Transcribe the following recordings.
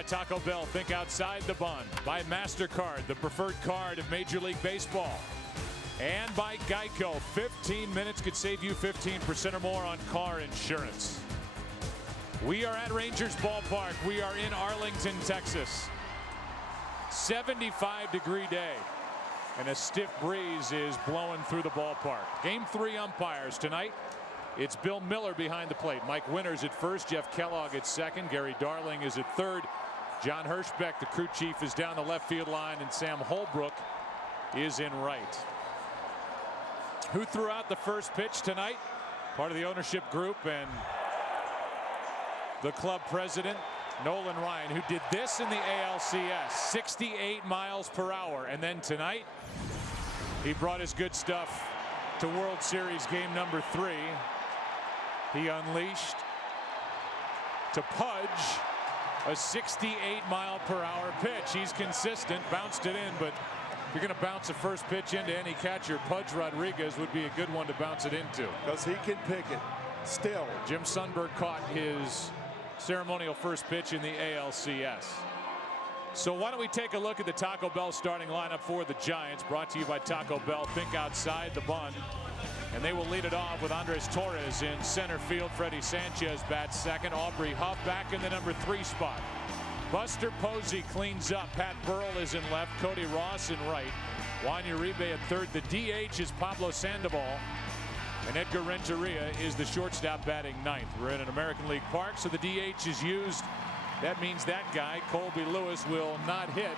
by Taco Bell. Think outside the bun. By MasterCard, the preferred card of Major League Baseball. And by Geico. 15 minutes could save you 15% or more on car insurance. We are at Rangers Ballpark. We are in Arlington, Texas. 75-degree day. And a stiff breeze is blowing through the ballpark. Game 3 umpires tonight. It's Bill Miller behind the plate. Mike Winters at first. Jeff Kellogg at second. Gary Darling is at third. John Hirschbeck, the crew chief, is down the left field line. And Sam Holbrook is in right. Who threw out the first pitch tonight? Part of the ownership group and the club president, Nolan Ryan, who did this in the ALCS. 68 miles per hour. And then tonight, he brought his good stuff to World Series game number 3. He unleashed to Pudge a 68-mile-per-hour pitch. He's consistent, bounced it in, but if you're going to bounce a first pitch into any catcher, Pudge Rodriguez would be a good one to bounce it into. Because he can pick it still. Jim Sundberg caught his ceremonial first pitch in the ALCS. So why don't we take a look at the Taco Bell starting lineup for the Giants, brought to you by Taco Bell. Think outside the bun. And they will lead it off with Andres Torres in center field. Freddie Sanchez bats second. Aubrey Huff back in the number 3 spot. Buster Posey cleans up. Pat Burrell is in left. Cody Ross in right. Juan Uribe at third. The DH is Pablo Sandoval. And Edgar Renteria is the shortstop batting 9th. We're in an American League park, so the DH is used. That means that guy, Colby Lewis, will not hit,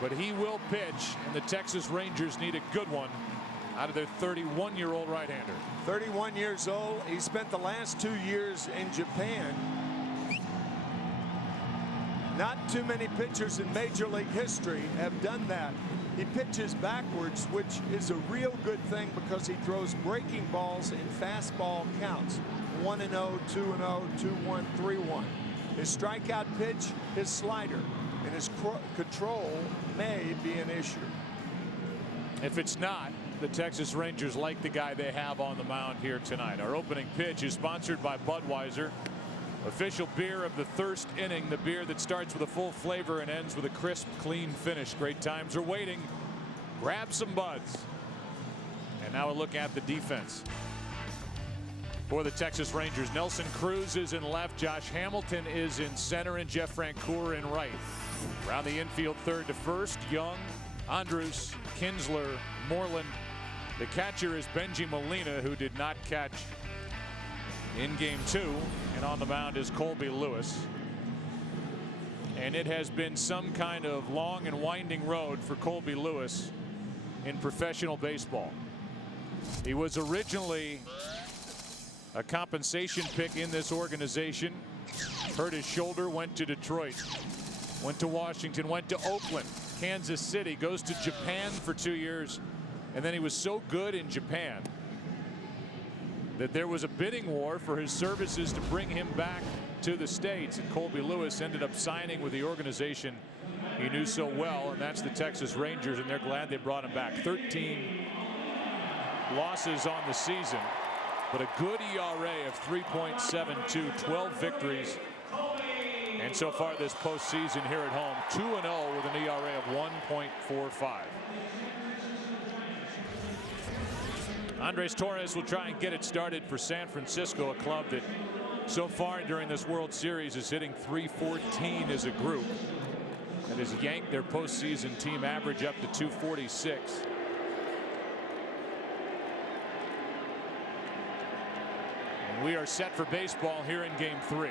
but he will pitch. And the Texas Rangers need a good one out of their 31-year-old right-hander. 31 years old. He spent the last 2 years in Japan. Not too many pitchers in Major League history have done that. He pitches backwards, which is a real good thing because he throws breaking balls in fastball counts. 1-0, 2-0, 2-1, 3-1. His strikeout pitch, his slider, and his control may be an issue. If it's not, the Texas Rangers like the guy they have on the mound here tonight. Our opening pitch is sponsored by Budweiser. Official beer of the thirst inning, the beer that starts with a full flavor and ends with a crisp, clean finish. Great times are waiting. Grab some Buds. And now a look at the defense for the Texas Rangers. Nelson Cruz is in left. Josh Hamilton is in center, and Jeff Francoeur in right. Around the infield, third to first, Young, Andrus, Kinsler, Moreland. The catcher is Benji Molina, who did not catch in game 2, and on the mound is Colby Lewis. And it has been some kind of long and winding road for Colby Lewis in professional baseball. He was originally a compensation pick in this organization. Hurt his shoulder, went to Detroit, went to Washington, went to Oakland, Kansas City, goes to Japan for 2 years, and then he was so good in Japan that there was a bidding war for his services to bring him back to the States, and Colby Lewis ended up signing with the organization he knew so well, and that's the Texas Rangers, and they're glad they brought him back. 13 losses on the season, but a good ERA of 3.72, 12 victories, and so far this postseason here at home, 2-0 with an ERA of 1.45. Andres Torres will try and get it started for San Francisco, a club that so far during this World Series is hitting .314 as a group. That has yanked their postseason team average up to .246. And we are set for baseball here in game 3.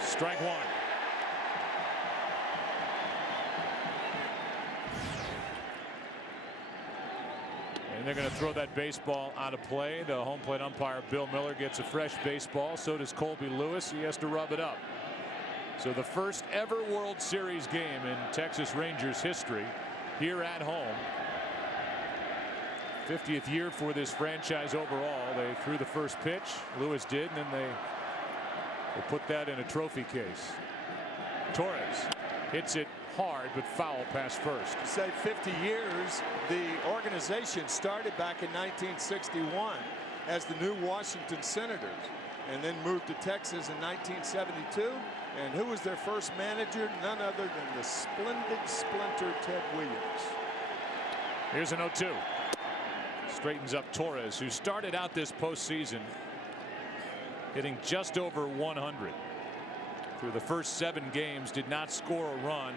Strike one. And they're going to throw that baseball out of play. The home plate umpire, Bill Miller, gets a fresh baseball. So does Colby Lewis. He has to rub it up. So the first ever World Series game in Texas Rangers history here at home. 50th year for this franchise overall. They threw the first pitch. Lewis did, and then they put that in a trophy case. Torres hits it hard, but foul past first. Say 50 years. The organization started back in 1961. as the new Washington Senators, and then moved to Texas in 1972. And who was their first manager? None other than the splendid splinter Ted Williams. Here's an 0-2. Straightens up Torres, who started out this postseason hitting just over 100. Through the first 7 games, did not score a run.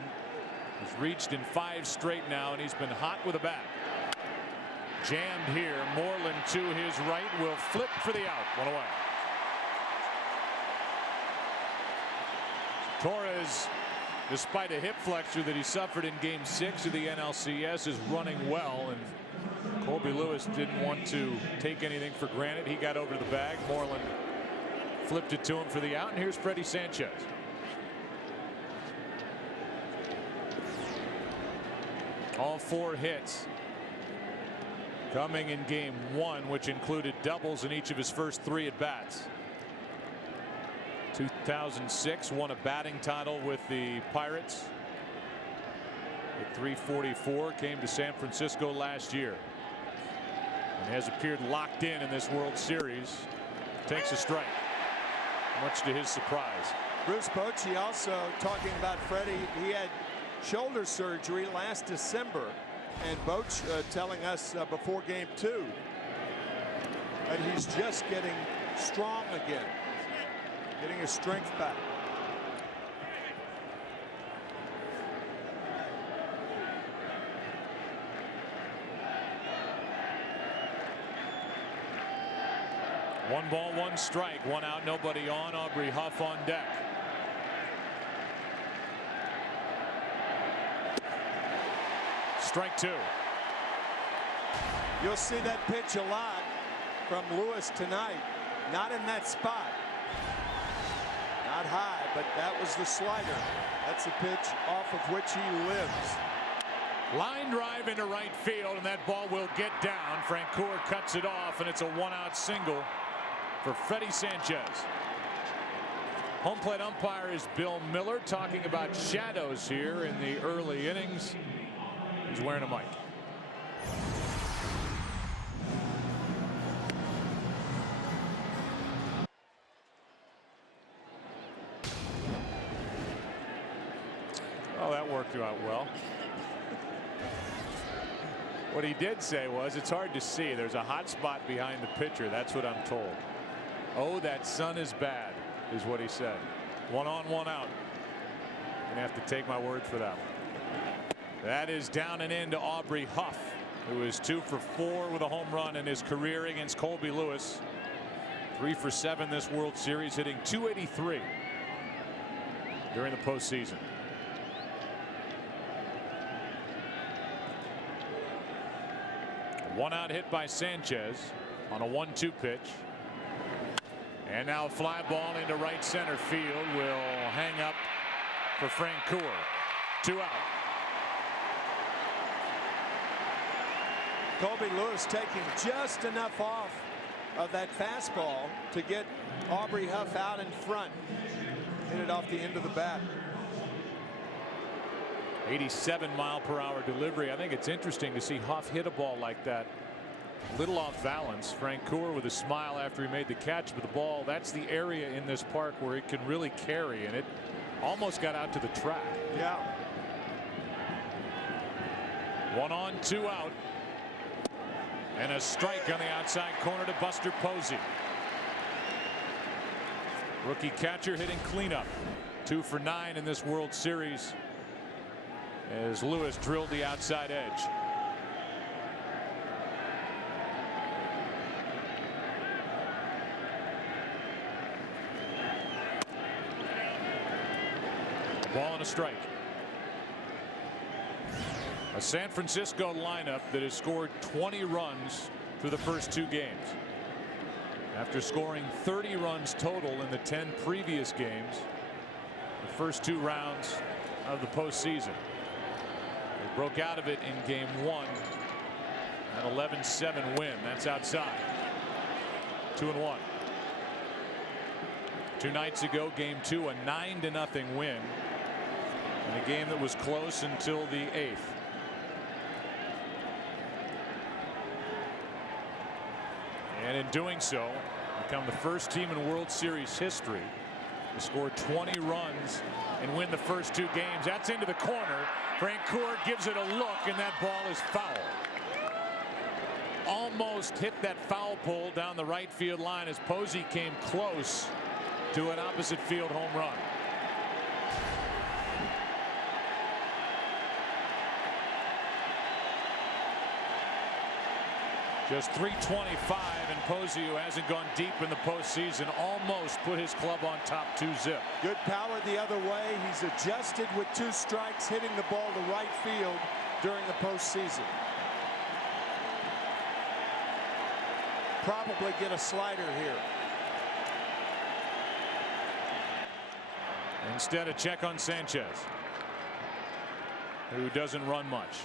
He's reached in 5 straight now, and he's been hot with a bat. Jammed here. Moreland to his right will flip for the out. 1 away. Torres, despite a hip flexor that he suffered in Game 6 of the NLCS, is running well, and Colby Lewis didn't want to take anything for granted. He got over to the bag. Moreland flipped it to him for the out, and here's Freddie Sanchez. All 4 hits coming in Game 1, which included doubles in each of his first 3 at-bats. 2006, won a batting title with the Pirates at .344, came to San Francisco last year and has appeared locked in this World Series. Takes a strike, much to his surprise. Bruce Bochy also talking about Freddie. He had shoulder surgery last December, and Boch telling us before Game 2 that he's just getting strong again, getting his strength back. One ball, 1 strike, 1 out, nobody on. Aubrey Huff on deck. Strike 2. You'll see that pitch a lot from Lewis tonight. Not in that spot. Not high, but that was the slider. That's the pitch off of which he lives. Line drive into right field, and that ball will get down. Francoeur cuts it off, and it's a 1-out single for Freddie Sanchez. Home plate umpire is Bill Miller, talking about shadows here in the early innings. He's wearing a mic. Oh, that worked out well. What he did say was, it's hard to see. There's a hot spot behind the pitcher. That's what I'm told. Oh, that sun is bad, is what he said. 1 on, 1 out. Gonna have to take my word for that one. That is down and in to Aubrey Huff, who is 2 for 4 with a home run in his career against Colby Lewis. 3 for 7 this World Series, hitting .283 during the postseason. One out hit by Sanchez on a 1-2 pitch. And now a fly ball into right center field will hang up for Francoeur. 2 out. Colby Lewis taking just enough off of that fastball to get Aubrey Huff out in front. Hit it off the end of the bat. 87-mile-per-hour delivery. I think it's interesting to see Huff hit a ball like that. Little off balance. Francoeur with a smile after he made the catch, but the ball, that's the area in this park where it can really carry, and it almost got out to the track. Yeah. 1 on, 2 out. And a strike on the outside corner to Buster Posey. Rookie catcher hitting cleanup. 2 for 9 in this World Series as Lewis drilled the outside edge. Ball and a strike. A San Francisco lineup that has scored 20 runs through the first 2 games. After scoring 30 runs total in the 10 previous games, the first 2 rounds of the postseason. They broke out of it in Game 1, an 11-7 win. That's outside. 2-1. 2 nights ago, Game 2, a 9-0 win in a game that was close until the 8th. And in doing so, become the first team in World Series history to score 20 runs and win the first 2 games. That's into the corner. Francoeur gives it a look, and that ball is foul. Almost hit that foul pole down the right field line as Posey came close to an opposite field home run. Just .325, and Posey, who hasn't gone deep in the postseason, almost put his club on top 2-zip. Good power the other way. He's adjusted with 2 strikes, hitting the ball to right field during the postseason. Probably get a slider here. Instead, a check on Sanchez, who doesn't run much.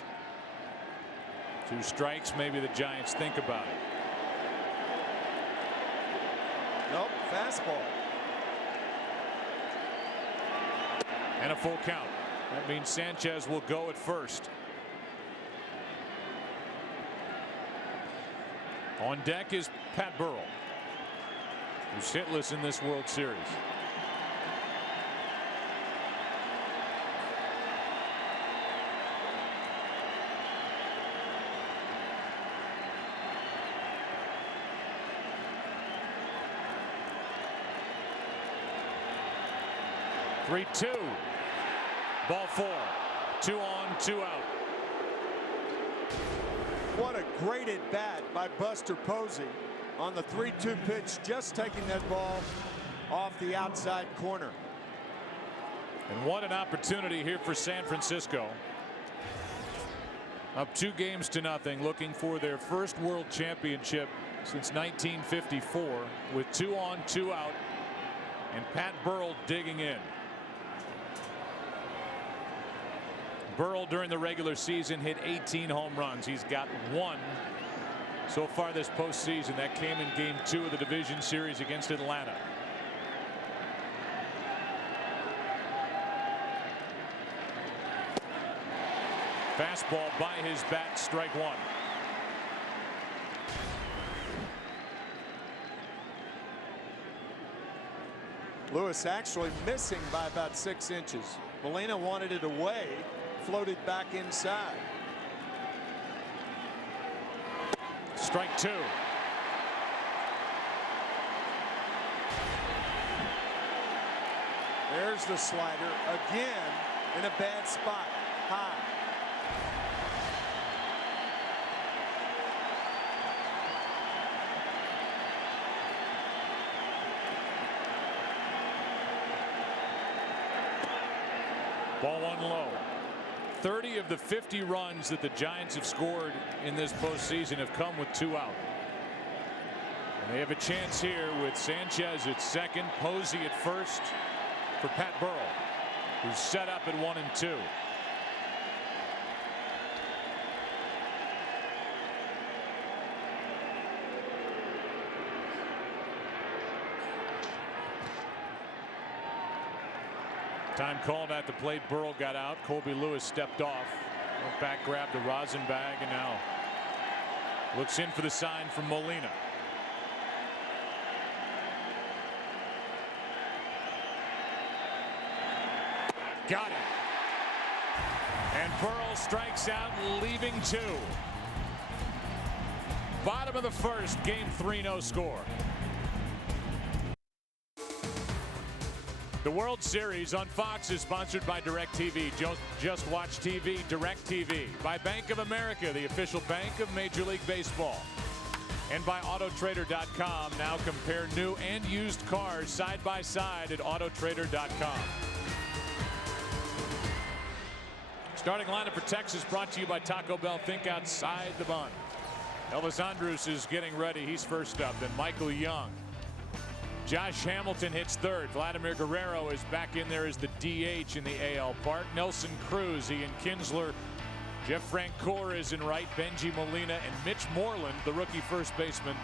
2 strikes, maybe the Giants think about it. Nope, fastball. And a full count. That means Sanchez will go at first. On deck is Pat Burrell, who's hitless in this World Series. Three-two. Ball 4. 2 on, 2 out. What a great at bat by Buster Posey on the 3-2 pitch, just taking that ball off the outside corner. And what an opportunity here for San Francisco. Up 2 games to nothing, looking for their first world championship since 1954 with 2 on, 2 out, and Pat Burrell digging in. Burrell during the regular season hit 18 home runs. He's got 1 so far this postseason. That came in game 2 of the division series against Atlanta. Fastball by his bat, strike 1. Lewis actually missing by about 6 inches. Molina wanted it away, floated back inside. Strike 2. There's the slider again in a bad spot. High. Ball 1 low. 30 of the 50 runs that the Giants have scored in this postseason have come with 2 out. And they have a chance here with Sanchez at second, Posey at first for Pat Burrell, who's set up at 1 and 2. Time called at the plate. Burrell got out. Colby Lewis stepped off. Went back, grabbed the rosin bag, and now looks in for the sign from Molina. Got it. And Burrell strikes out, leaving 2. Bottom of the first, game 3, no score. The World Series on Fox is sponsored by DirecTV. Just watch TV, DirecTV. By Bank of America, the official bank of Major League Baseball. And by Autotrader.com. Now compare new and used cars side by side at Autotrader.com. Starting lineup for Texas brought to you by Taco Bell. Think outside the bun. Elvis Andrus is getting ready. He's first up. Then Michael Young. Josh Hamilton hits third. Vladimir Guerrero is back in there as the DH in the AL Park. Nelson Cruz, Ian Kinsler, Jeff Francoeur is in right. Benji Molina and Mitch Moreland, the rookie first baseman,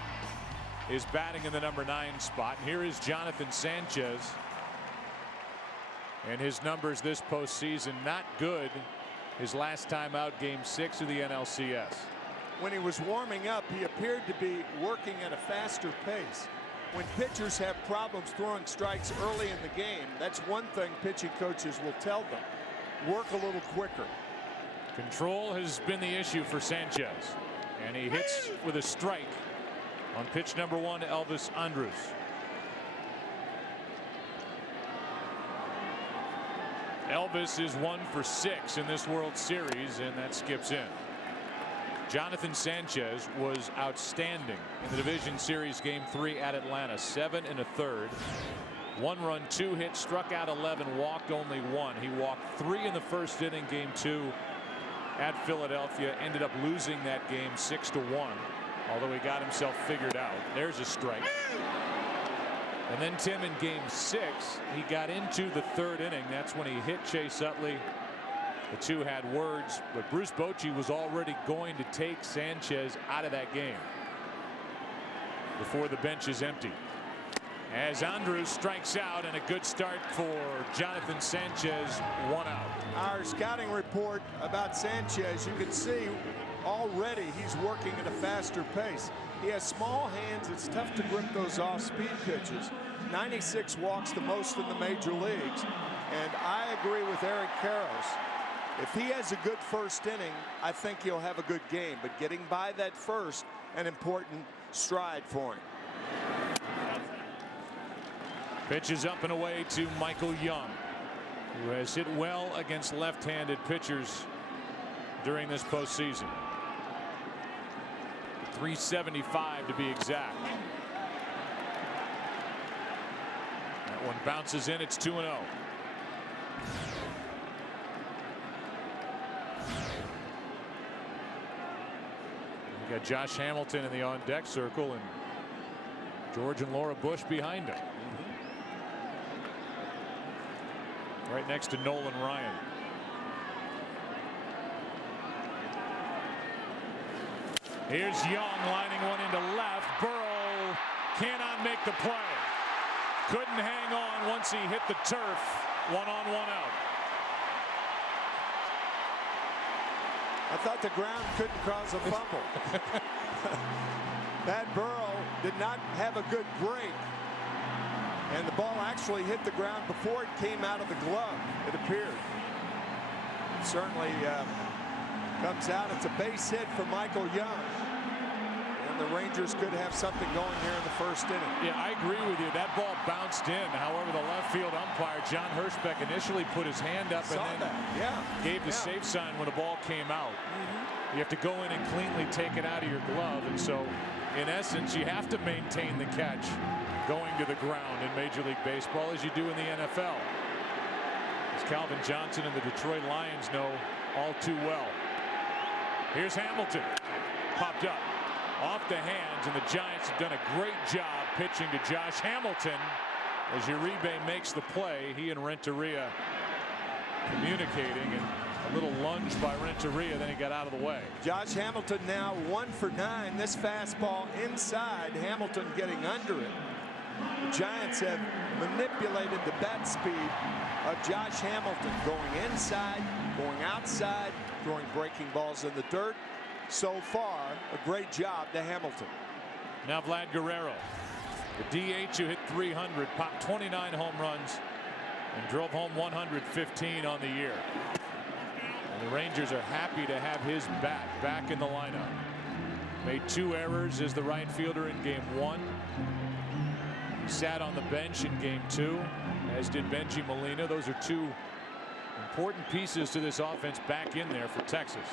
is batting in the number 9 spot. And here is Jonathan Sanchez. And his numbers this postseason not good. His last time out, game 6 of the NLCS. when he was warming up, he appeared to be working at a faster pace. When pitchers have problems throwing strikes early in the game, that's one thing pitching coaches will tell them. Work a little quicker. Control has been the issue for Sanchez, and he hits with a strike on pitch number 1 to Elvis Andrus. Elvis is 1 for 6 in this World Series, and that skips in. Jonathan Sanchez was outstanding in the Division Series Game 3 at Atlanta. 7 1/3. 1 run, 2 hits, struck out 11, walked only 1. He walked 3 in the first inning, Game 2 at Philadelphia. Ended up losing that game 6-1, although he got himself figured out. There's a strike. And then, Tim, in Game 6, he got into the 3rd inning. That's when he hit Chase Utley. The two had words, but Bruce Bochy was already going to take Sanchez out of that game before the bench is empty. As Andrus strikes out, and a good start for Jonathan Sanchez. 1 out. Our scouting report about Sanchez, you can see already he's working at a faster pace. He has small hands. It's tough to grip those off-speed pitches. 96 walks, the most in the major leagues. And I agree with Eric Karros. If he has a good first inning, I think he'll have a good game. But getting by that first, an important stride for him. Pitch is up and away to Michael Young, who has hit well against left-handed pitchers during this postseason. 375 to be exact. That one bounces in. It's 2-0. We got Josh Hamilton in the on-deck circle, and George and Laura Bush behind him. Right next to Nolan Ryan. Here's Young lining one into left. Burrow cannot make the play. Couldn't hang on once he hit the turf. 1 on, 1 out. I thought the ground couldn't cause a fumble. Pat Burrow did not have a good break. And the ball actually hit the ground before it came out of the glove, it appeared. It certainly comes out. It's a base hit for Michael Young. And the Rangers could have something going here in the first inning. Yeah, I agree with you. That ball bounced in. However, the left field umpire, John Hirschbeck, initially put his hand up and then gave the safe sign when the ball came out. You have to go in and cleanly take it out of your glove. And so, in essence, you have to maintain the catch going to the ground in Major League Baseball, as you do in the NFL. As Calvin Johnson and the Detroit Lions know all too well. Here's Hamilton. Popped up off the hands, and the Giants have done a great job pitching to Josh Hamilton as Uribe makes the play. He and Renteria communicating, and a little lunge by Renteria, then he got out of the way. Josh Hamilton now 1 for 9. This fastball inside, Hamilton getting under it. The Giants have manipulated the bat speed of Josh Hamilton, going inside, going outside, throwing breaking balls in the dirt. So far, a great job to Hamilton. Now Vlad Guerrero, the DH who hit 300, popped 29 home runs, and drove home 115 on the year. And the Rangers are happy to have his bat back in the lineup. Made 2 errors as the right fielder in Game 1. He sat on the bench in Game 2, as did Benji Molina. Those are 2 important pieces to this offense back in there for Texas.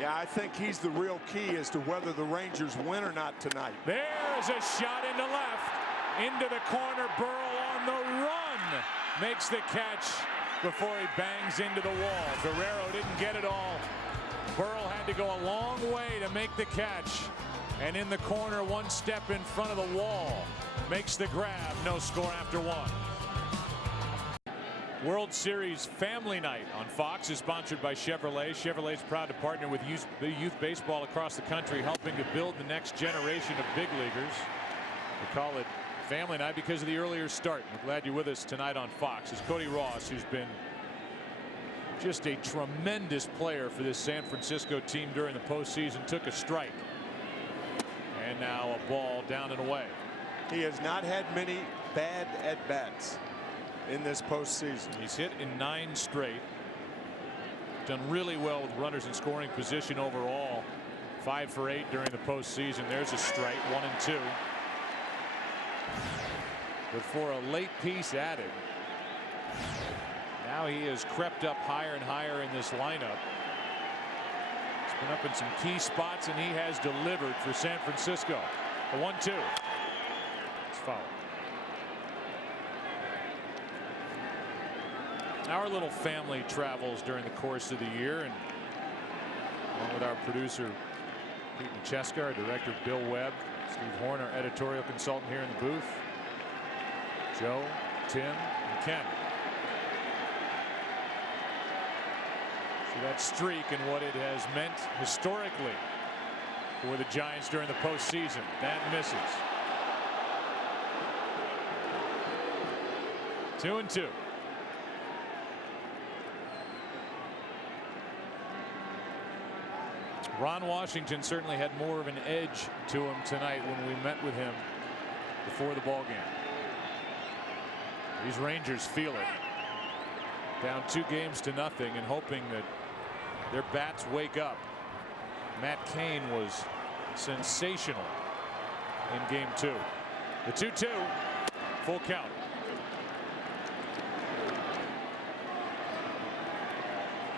Yeah, I think he's the real key as to whether the Rangers win or not tonight. There's a shot into left, into the corner. Burrow on the run, makes the catch before he bangs into the wall. Guerrero didn't get it all. Burrow had to go a long way to make the catch, and in the corner, 1 step in front of the wall, makes the grab. No score after 1. World Series Family Night on Fox is sponsored by Chevrolet. Chevrolet is proud to partner with youth baseball across the country, helping to build the next generation of big leaguers. We call it Family Night because of the earlier start. We're glad you're with us tonight on Fox. It's Cody Ross, who's been just a tremendous player for this San Francisco team during the postseason. Took a strike. And now a ball down and away. He has not had many bad at-bats in this postseason. He's hit in 9 straight. Done really well with runners in scoring position overall. 5 for 8 during the postseason. There's a strike, 1-2. But for a late piece added, now he has crept up higher and higher in this lineup. He's been up in some key spots, and he has delivered for San Francisco. The 1-2. It's foul. Our little family travels during the course of the year, and along with our producer Pete Macheska, our director Bill Webb, Steve Horn, our editorial consultant here in the booth, Joe, Tim, and Ken. See that streak and what it has meant historically for the Giants during the postseason. That misses. 2-2. Ron Washington certainly had more of an edge to him tonight when we met with him before the ball game. These Rangers feel it. Down 2-0 and hoping that their bats wake up. Matt Cain was sensational in game 2. The 2-2, full count.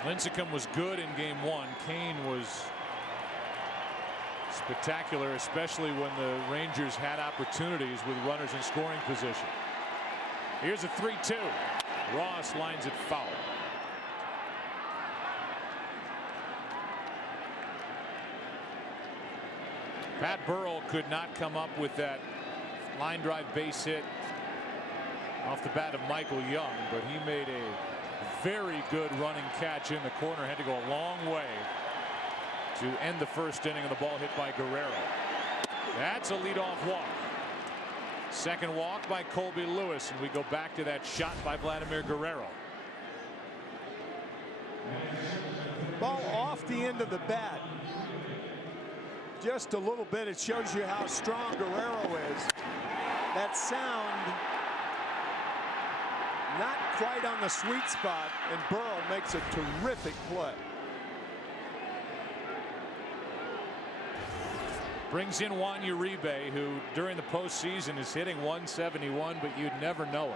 Lincecum was good in game 1. Cain was spectacular, especially when the Rangers had opportunities with runners in scoring position. Here's a 3-2. Ross lines it foul. Pat Burrell could not come up with that line drive base hit off the bat of Michael Young, but he made a very good running catch in the corner. Had to go a long way to end the first inning of the ball hit by Guerrero. That's a leadoff walk. Second walk by Colby Lewis, and we go back to that shot by Vladimir Guerrero. Ball off the end of the bat. Just a little bit. It shows you how strong Guerrero is. That sound not quite on the sweet spot, and Burrell makes a terrific play. Brings in Juan Uribe, who during the postseason is hitting 171, but you'd never know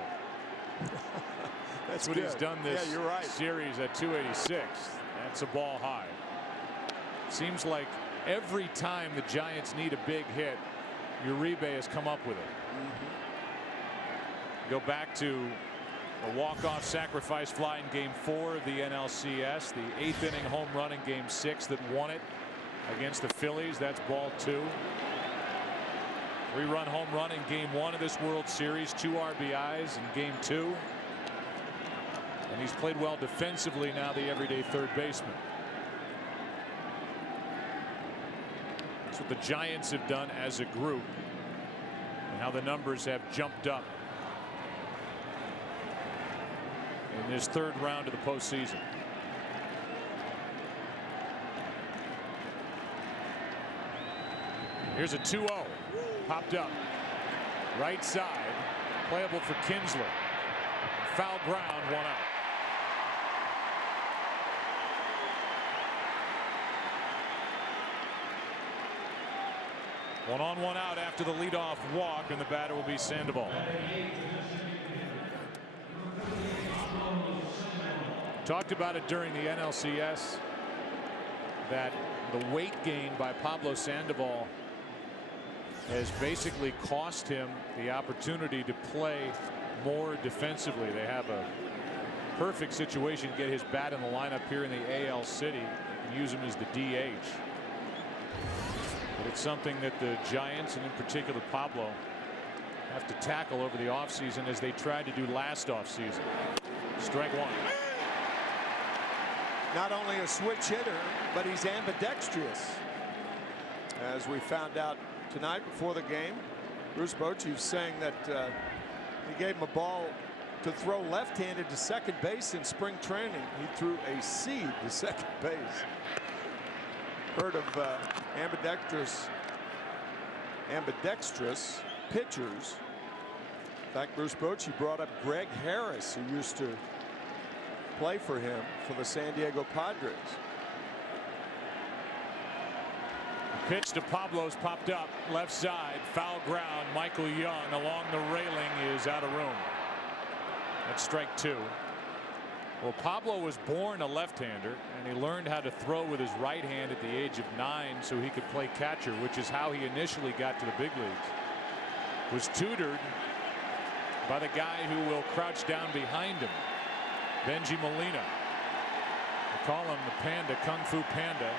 it. That's what he's done this series at 286. That's a ball high. Seems like every time the Giants need a big hit, Uribe has come up with it. Go back to a walk-off sacrifice fly in game 4 of the NLCS, the 8th inning home run in game 6 that won it against the Phillies. That's ball 2. 3-run home run in game 1 of this World Series, 2 RBIs in game 2. And he's played well defensively now, the everyday third baseman. That's what the Giants have done as a group, and how the numbers have jumped up in this third round of the postseason. Here's a 2-0. Popped up. Right side. Playable for Kinsler. Foul ground, 1 out. One on, 1 out after the leadoff walk, and the batter will be Sandoval. Talked about it during the NLCS that the weight gain by Pablo Sandoval has basically cost him the opportunity to play more defensively. They have a perfect situation to get his bat in the lineup here in the AL City and use him as the DH. But it's something that the Giants, and in particular Pablo, have to tackle over the offseason, as they tried to do last offseason. Strike 1. Not only a switch hitter, but he's ambidextrous, as we found out tonight before the game. Bruce Bochy was saying that he gave him a ball to throw left-handed to second base in spring training. He threw a seed to second base. Heard of ambidextrous pitchers. In fact, Bruce Bochy brought up Greg Harris, who used to play for him for the San Diego Padres. Pitch to Pablo's popped up left side, foul ground. Michael Young along the railing is out of room. That's strike 2. Well, Pablo was born a left-hander, and he learned how to throw with his right hand at the age of 9 so he could play catcher, which is how he initially got to the big leagues. Was tutored by the guy who will crouch down behind him, Benji Molina. They call him the Panda, Kung Fu Panda.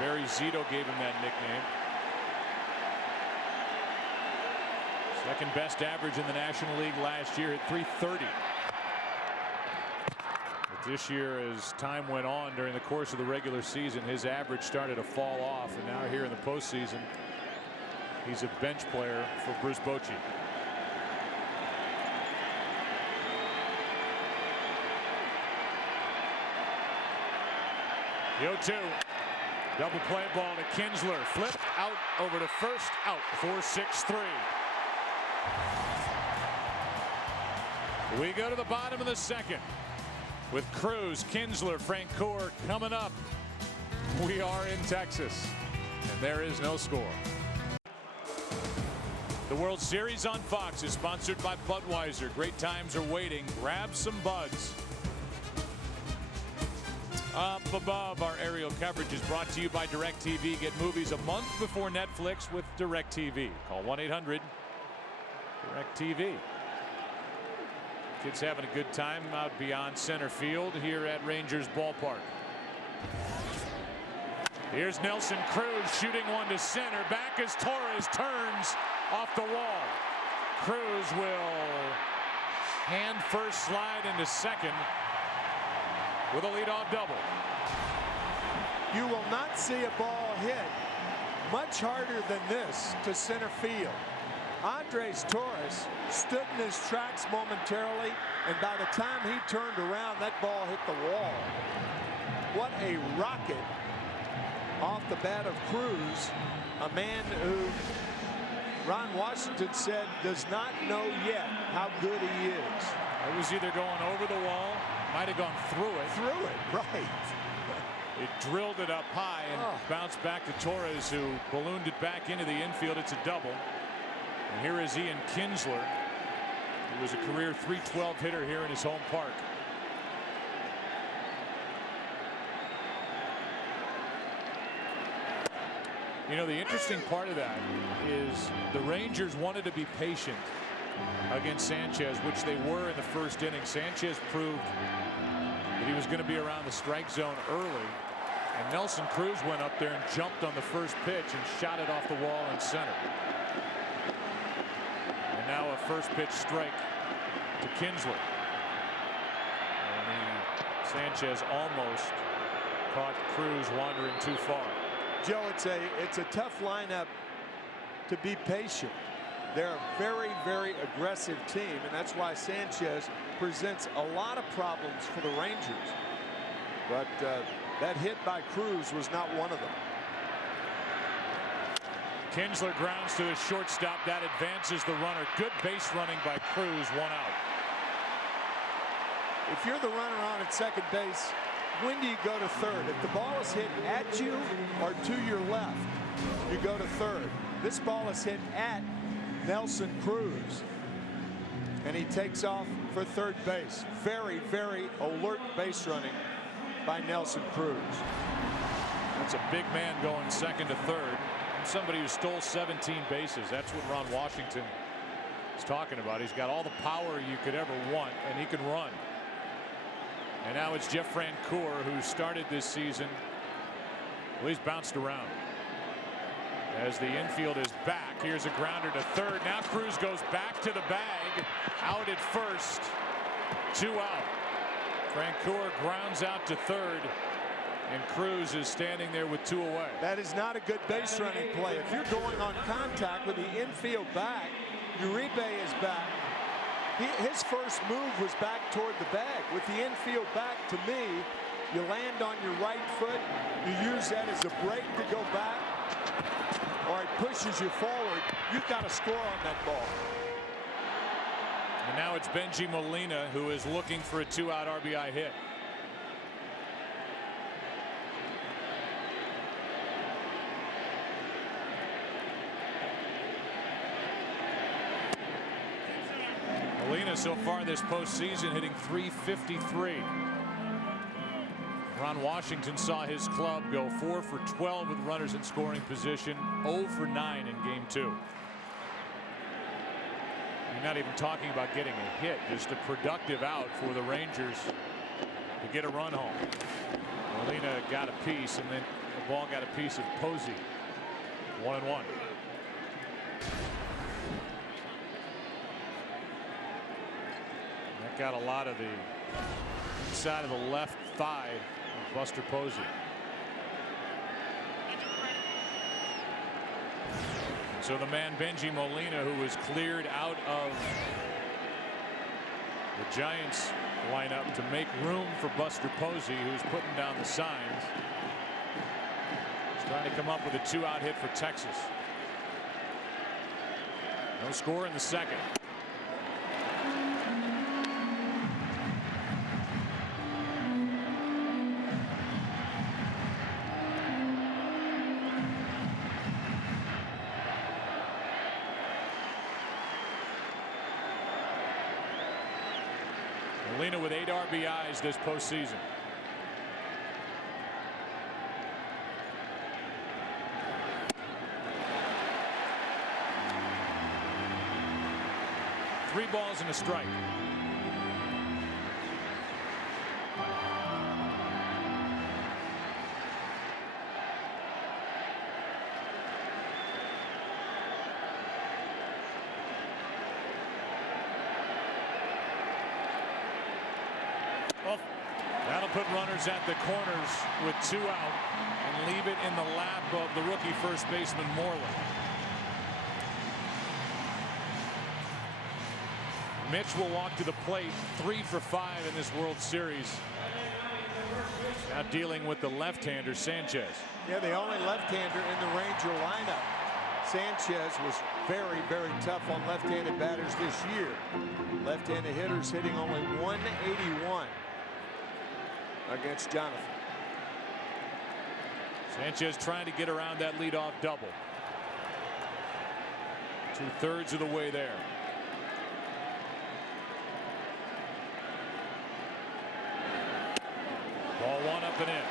Barry Zito gave him that nickname. Second best average in the National League last year at 330. But this year, as time went on during the course of the regular season, his average started to fall off, and now here in the postseason, he's a bench player for Bruce Bochy. The 0-2. Double play ball to Kinsler. Flip out over to first. Out. 4-6-3. We go to the bottom of the second with Cruz, Kinsler, Francoeur coming up. We are in Texas, and there is no score. The World Series on Fox is sponsored by Budweiser. Great times are waiting. Grab some buds. Up above, our aerial coverage is brought to you by DirecTV. Get movies a month before Netflix with DirecTV. Call 1-800-DirecTV. Kids having a good time out beyond center field here at Rangers Ballpark. Here's Nelson Cruz shooting one to center. Back as Torres turns off the wall. Cruz will hand first, slide into second with a leadoff double. You will not see a ball hit much harder than this to center field. Andres Torres stood in his tracks momentarily, and by the time he turned around, that ball hit the wall. What a rocket off the bat of Cruz, a man who Ron Washington said does not know yet how good he is. It was either going over the wall, might have gone through it. Through it, right. It drilled it up high and bounced back to Torres, who ballooned it back into the infield. It's a double. And here is Ian Kinsler, who was a career .312 hitter here in his home park. You know, the interesting part of that is the Rangers wanted to be patient against Sanchez, which they were in the first inning. Sanchez proved that he was going to be around the strike zone early, and Nelson Cruz went up there and jumped on the first pitch and shot it off the wall in center. And now a first pitch strike to Kinsler. And Sanchez almost caught Cruz wandering too far. Joe, it's a tough lineup to be patient. They're a very, very aggressive team, and that's why Sanchez presents a lot of problems for the Rangers. But that hit by Cruz was not one of them. Kinsler grounds to the shortstop. That advances the runner. Good base running by Cruz. 1 out. If you're the runner on at second base, when do you go to third? If the ball is hit at you or to your left, you go to third. This ball is hit at Nelson Cruz, and he takes off for third base. Very, very alert base running by Nelson Cruz. That's a big man going second to third. Somebody who stole 17 bases. That's what Ron Washington is talking about. He's got all the power you could ever want, and he can run. And now it's Jeff Francoeur, who started this season. Well, he's bounced around as the infield is back. Here's a grounder to third. Now Cruz goes back to the bag. Out at first. 2 out. Francoeur grounds out to third, and Cruz is standing there with 2 away. That is not a good base running play. If you're going on contact with the infield back, Uribe is back, His first move was back toward the bag. With the infield back, to me, you land on your right foot. You use that as a brake to go back, or it pushes you forward. You've got to score on that ball. And now it's Bengie Molina who is looking for a 2-out RBI hit. Molina so far this postseason hitting .353. Ron Washington saw his club go 4 for 12 with runners in scoring position, 0 for 9 in game 2. You're not even talking about getting a hit, just a productive out for the Rangers to get a run home. Molina got a piece, and then the ball got a piece of Posey. 1-1. That got a lot of the inside of the left thigh of Buster Posey. So the man Bengie Molina, who was cleared out of the Giants lineup to make room for Buster Posey, who's putting down the signs, is trying to come up with a 2-out hit for Texas. No score in the second. Molina with 8 RBIs this postseason. Three balls and a strike. Well, that'll put runners at the corners with 2 out and leave it in the lap of the rookie first baseman Moreland. Mitch will walk to the plate, 3 for 5 in this World Series. Now dealing with the left-hander Sanchez. Yeah, the only left-hander in the Ranger lineup. Sanchez was very, very tough on left-handed batters this year. Left-handed hitters hitting only 181 against Jonathan. Sanchez trying to get around that leadoff double. 2/3 of the way there. Ball 1 up and in.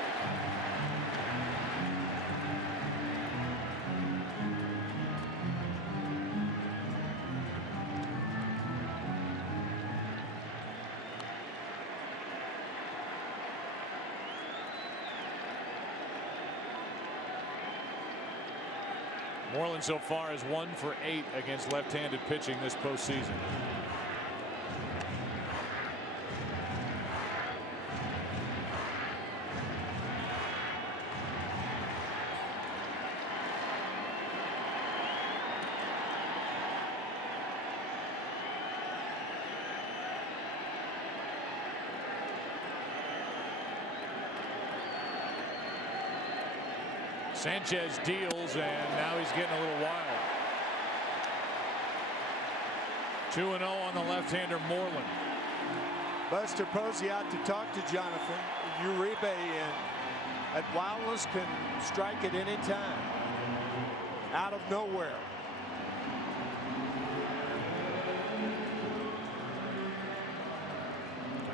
Moreland so far is 1 for 8 against left-handed pitching this postseason. Sanchez deals, and now he's getting a little wild. 2-0 on the left-hander Moreland. Buster Posey out to talk to Jonathan. Uribe in. That wildness can strike at any time. Out of nowhere.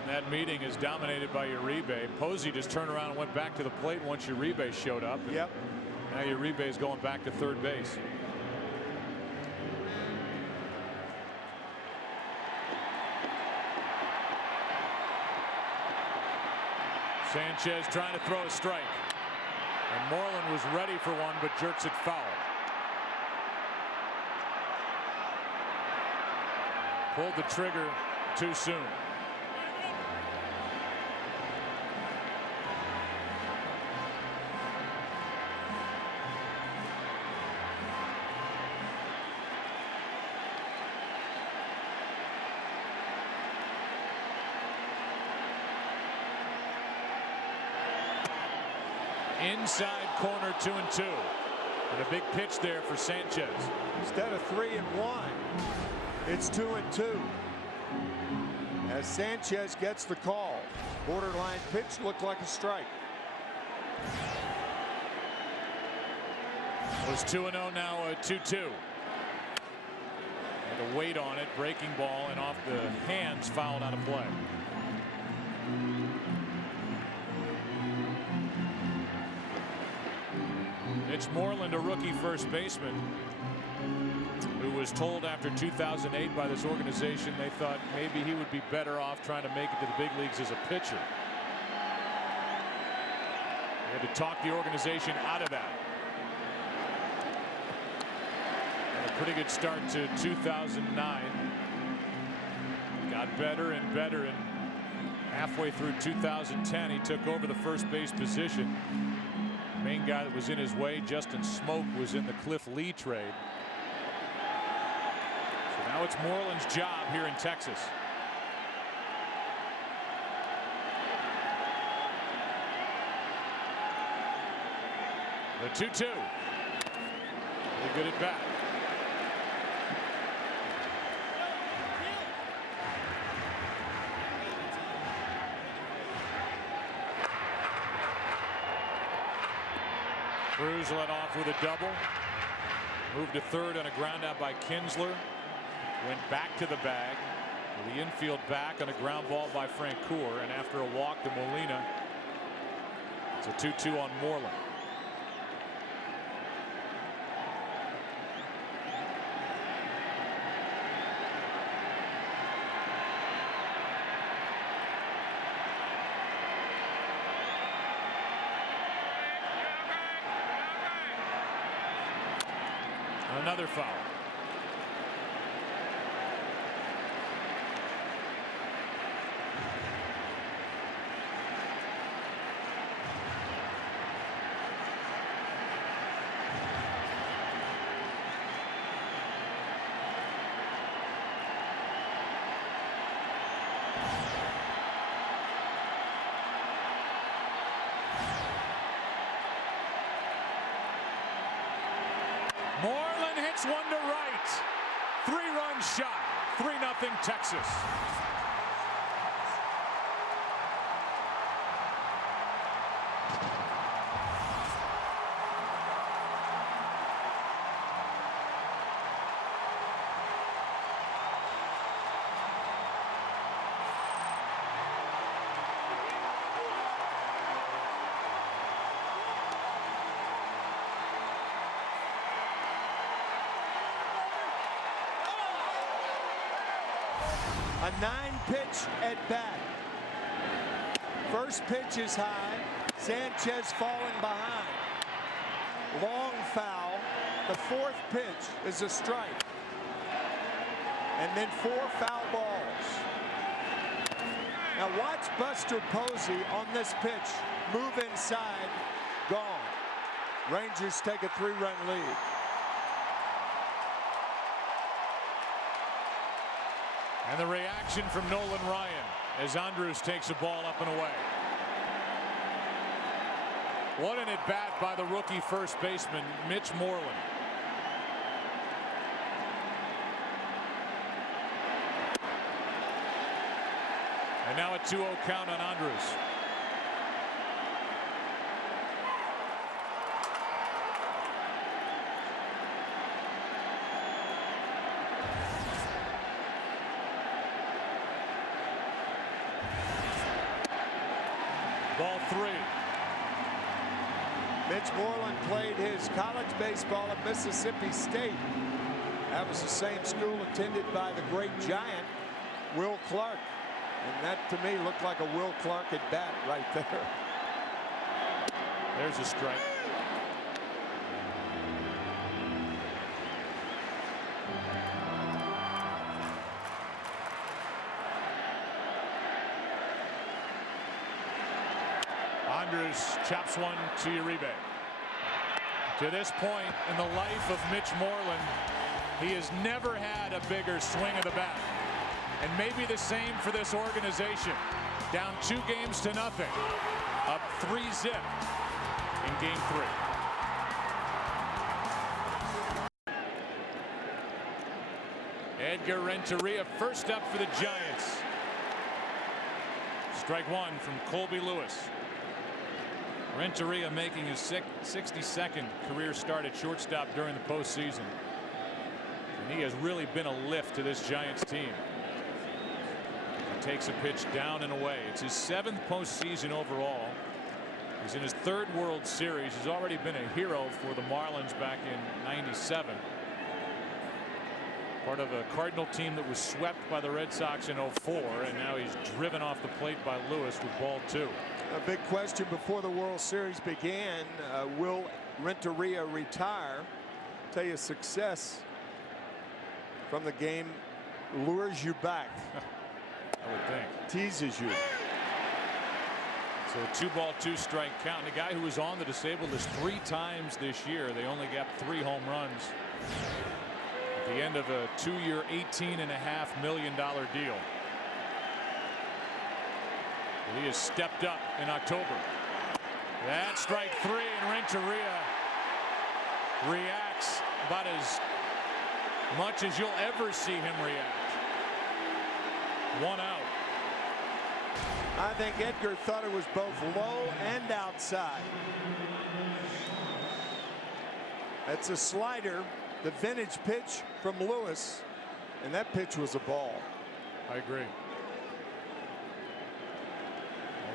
That meeting is dominated by Uribe. Posey just turned around and went back to the plate once Uribe showed up. Yep. Now Uribe is going back to third base. Sanchez trying to throw a strike. And Moreland was ready for one, but jerks it foul. Pulled the trigger too soon. Inside corner, 2-2. And a big pitch there for Sanchez. Instead of 3-1, it's 2-2. As Sanchez gets the call. Borderline pitch looked like a strike. It was 2-0, now 2-2. And a weight on it, breaking ball, and off the hands, fouled out of play. Mitch Moreland, a rookie first baseman, who was told after 2008 by this organization they thought maybe he would be better off trying to make it to the big leagues as a pitcher. They had to talk the organization out of that. And a pretty good start to 2009. Got better and better, and halfway through 2010 he took over the first base position. The main guy that was in his way, Justin Smoke, was in the Cliff Lee trade. So now it's Moreland's job here in Texas. The 2-2. Really good at bat. Cruz led off with a double. Moved to third on a ground out by Kinsler. Went back to the bag. With the infield back on a ground ball by Francoeur. And after a walk to Molina, it's a 2-2 on Moreland. Another foul. Moreland hits one to right. 3-run shot. 3-0 Texas. A 9-pitch at bat. First pitch is high. Sanchez falling behind. Long foul. The fourth pitch is a strike. And then 4 foul balls. Now watch Buster Posey on this pitch. Move inside. Gone. Rangers take a 3-run lead. And the reaction from Nolan Ryan as Andrus takes a ball up and away. What an at-bat by the rookie first baseman, Mitch Moreland. And now a 2-0 count on Andrus. Ball 3. Mitch Moreland played his college baseball at Mississippi State. That was the same school attended by the great giant, Will Clark. And that to me looked like a Will Clark at bat right there. There's a strike. Andrus chops one to Uribe. To this point in the life of Mitch Moreland, he has never had a bigger swing of the bat. And maybe the same for this organization. Down 2-0. Up 3-0 in Game 3. Edgar Renteria first up for the Giants. Strike one from Colby Lewis. Renteria making his 62nd career start at shortstop during the postseason. And he has really been a lift to this Giants team. He takes a pitch down and away. It's his 7th postseason overall. He's in his 3rd World Series. He's already been a hero for the Marlins back in '97. Part of a Cardinal team that was swept by the Red Sox in '04, and now he's driven off the plate by Lewis with ball 2. A big question before the World Series began, will Renteria retire? Tell you, success from the game lures you back. I would think. Teases you. So a 2-ball 2-strike count. And a guy who was on the disabled list 3 times this year. They only got 3 home runs at the end of a 2-year $18.5 million deal. He has stepped up in October. That's strike 3, and Renteria reacts about as much as you'll ever see him react. 1 out. I think Edgar thought it was both low and outside. That's a slider, the vintage pitch from Lewis, and that pitch was a ball. I agree.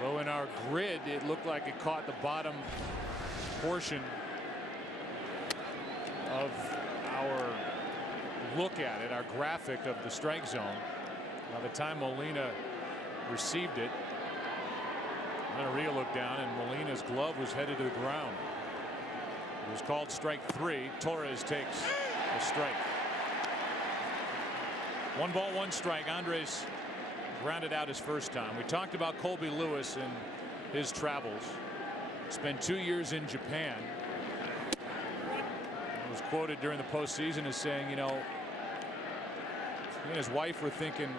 Although in our grid it looked like it caught the bottom portion of our look at it, our graphic of the strike zone. By the time Molina received it, Renteria looked down and Molina's glove was headed to the ground. It was called strike 3. Torres takes a strike. 1 ball 1 strike. Andres grounded out his first time. We talked about Colby Lewis and his travels. Spent 2 years in Japan. He was quoted during the postseason as saying, you know, he and his wife were thinking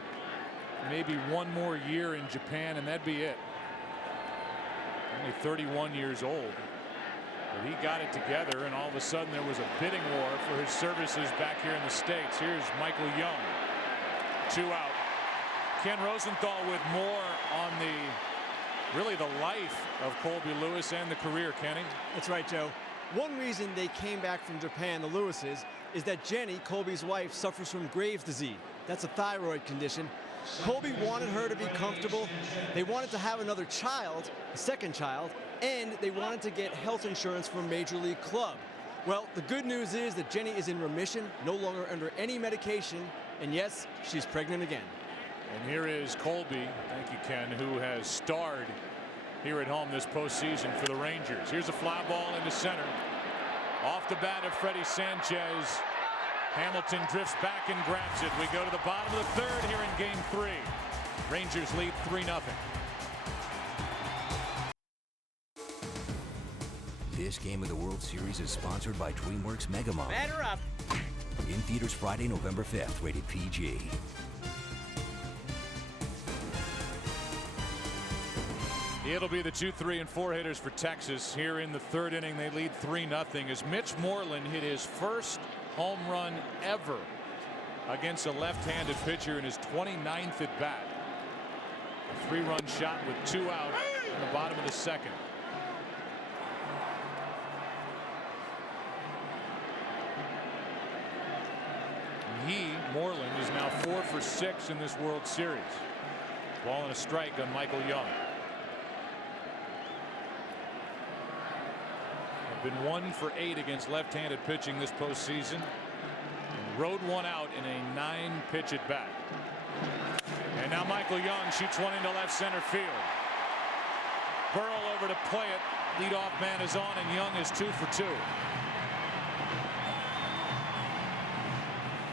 maybe 1 more year in Japan and that'd be it. Only 31 years old. But he got it together, and all of a sudden there was a bidding war for his services back here in the States. Here's Michael Young. 2 out. Ken Rosenthal with more on really the life of Colby Lewis and the career, Kenny. That's right, Joe. One reason they came back from Japan, the Lewises, is that Jenny, Colby's wife, suffers from Graves' disease. That's a thyroid condition. Colby wanted her to be comfortable. They wanted to have another child, a second child, and they wanted to get health insurance from a major league club. Well, the good news is that Jenny is in remission, no longer under any medication, and yes, she's pregnant again. And here is Colby, thank you, Ken, who has starred here at home this postseason for the Rangers. Here's a fly ball into center. Off the bat of Freddie Sanchez. Hamilton drifts back and grabs it. We go to the bottom of the 3rd here in Game 3. Rangers lead 3-0. This game of the World Series is sponsored by DreamWorks Megamom. Batter up. In theaters Friday, November 5th. Rated PG. It'll be the 2, 3, and 4 hitters for Texas. Here in the 3rd inning, they lead 3-0 as Mitch Moreland hit his first home run ever against a left-handed pitcher in his 29th at bat. A 3-run shot with 2 out in the bottom of the 2nd. Moreland is now 4 for 6 in this World Series. Ball and a strike on Michael Young. Been 1 for 8 against left-handed pitching this postseason. And rode 1 out in a 9-pitch at bat. And now Michael Young shoots 1 into left center field. Burrell over to play it. Leadoff man is on, and Young is 2 for 2.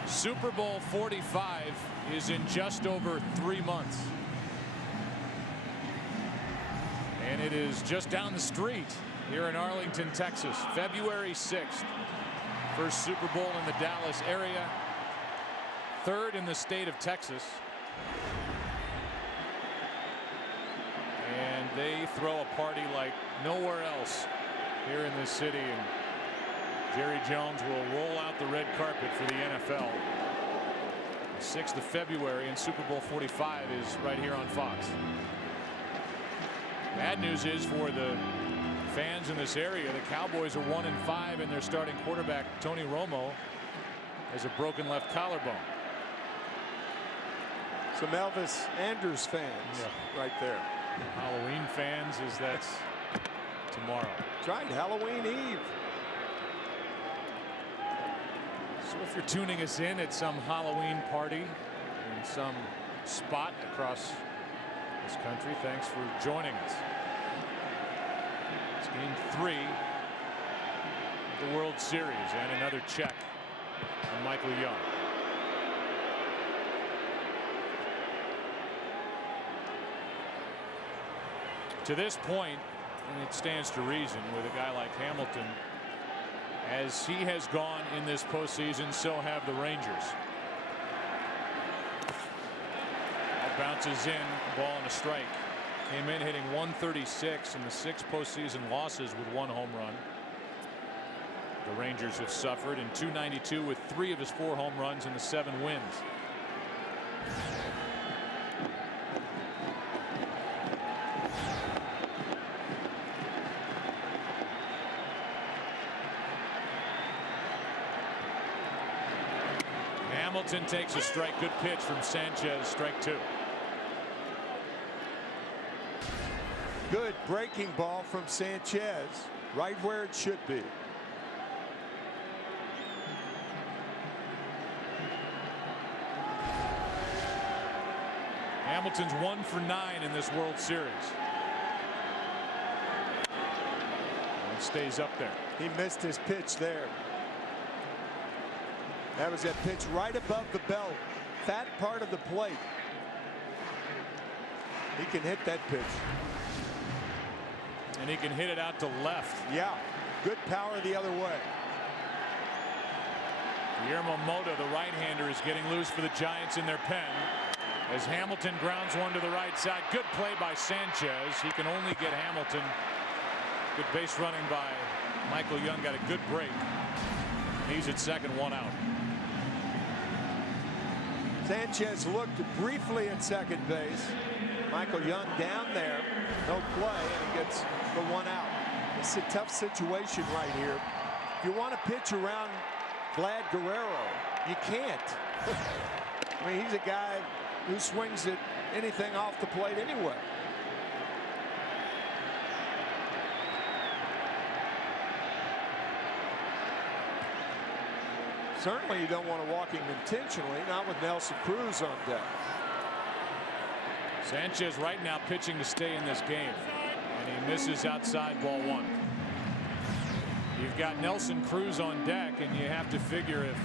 Super Bowl 45 is in just over 3 months. And it is just down the street here in Arlington, Texas. February 6th. First Super Bowl in the Dallas area. 3rd in the state of Texas. And they throw a party like nowhere else here in this city, and Jerry Jones will roll out the red carpet for the NFL. The 6th of February, and Super Bowl 45 is right here on Fox. Bad news is for the fans in this area, the Cowboys are 1-5, and their starting quarterback Tony Romo has a broken left collarbone. Some Elvis Andrus fans right there. Halloween fans, as that's tomorrow. That's right, Halloween Eve. So if you're tuning us in at some Halloween party in some spot across this country, thanks for joining us. It's game 3 of the World Series, and another check on Michael Young. To this point, and it stands to reason with a guy like Hamilton, as he has gone in this postseason, so have the Rangers. Ball bounces in, ball and a strike. Came in hitting .136 in the 6 postseason losses with 1 home run. The Rangers have suffered in .292 with 3 of his 4 home runs in the 7 wins. Hamilton takes a strike. Good pitch from Sanchez. Strike 2. Good breaking ball from Sanchez, right where it should be. Hamilton's 1 for 9 in this World Series. And stays up there. He missed his pitch there. That was that pitch right above the belt, fat part of the plate. He can hit that pitch. And he can hit it out to left. Yeah, good power the other way. Guillermo Mota, the right-hander, is getting loose for the Giants in their pen. As Hamilton grounds one to the right side. Good play by Sanchez. He can only get Hamilton. Good base running by Michael Young. Got a good break. He's at second, 1 out. Sanchez looked briefly at second base. Michael Young down there. No play, and he gets the 1 out. It's a tough situation right here. If you want to pitch around Vlad Guerrero, you can't. I mean, he's a guy who swings at anything off the plate anyway. Certainly you don't want to walk him intentionally, not with Nelson Cruz on deck. Sanchez right now pitching to stay in this game, and he misses outside, ball 1. You've got Nelson Cruz on deck, and you have to figure if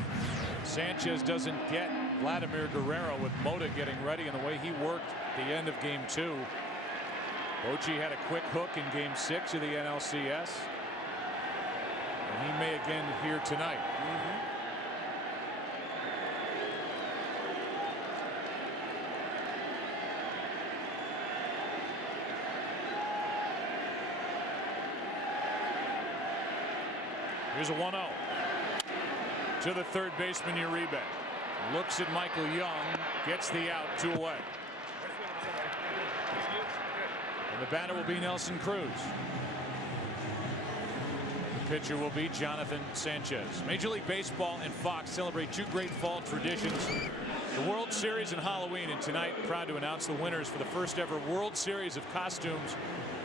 Sanchez doesn't get Vladimir Guerrero with Mota getting ready, and the way he worked the end of game 2. Bochy had a quick hook in game 6 of the NLCS, and he may again here tonight. Here's a 1-0 to the third baseman Uribe. Looks at Michael Young, gets the out, 2 away. And the batter will be Nelson Cruz. The pitcher will be Jonathan Sanchez. Major League Baseball and Fox celebrate 2 great fall traditions, the World Series and Halloween, and tonight proud to announce the winners for the first ever World Series of costumes,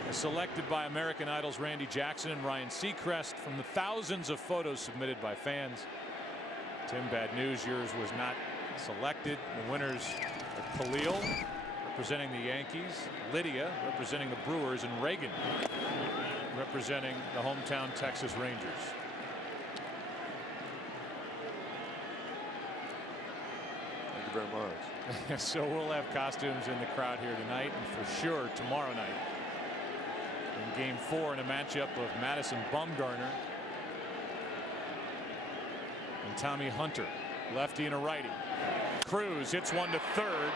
as selected by American Idol's Randy Jackson and Ryan Seacrest from the thousands of photos submitted by fans. Tim, bad news, yours was not selected. The winners are Khalil, representing the Yankees, Lydia, representing the Brewers, and Reagan, representing the hometown Texas Rangers. Thank you very much. So we'll have costumes in the crowd here tonight, and for sure tomorrow night in game 4 in a matchup of Madison Bumgarner and Tommy Hunter, lefty and a righty. Cruz hits one to third.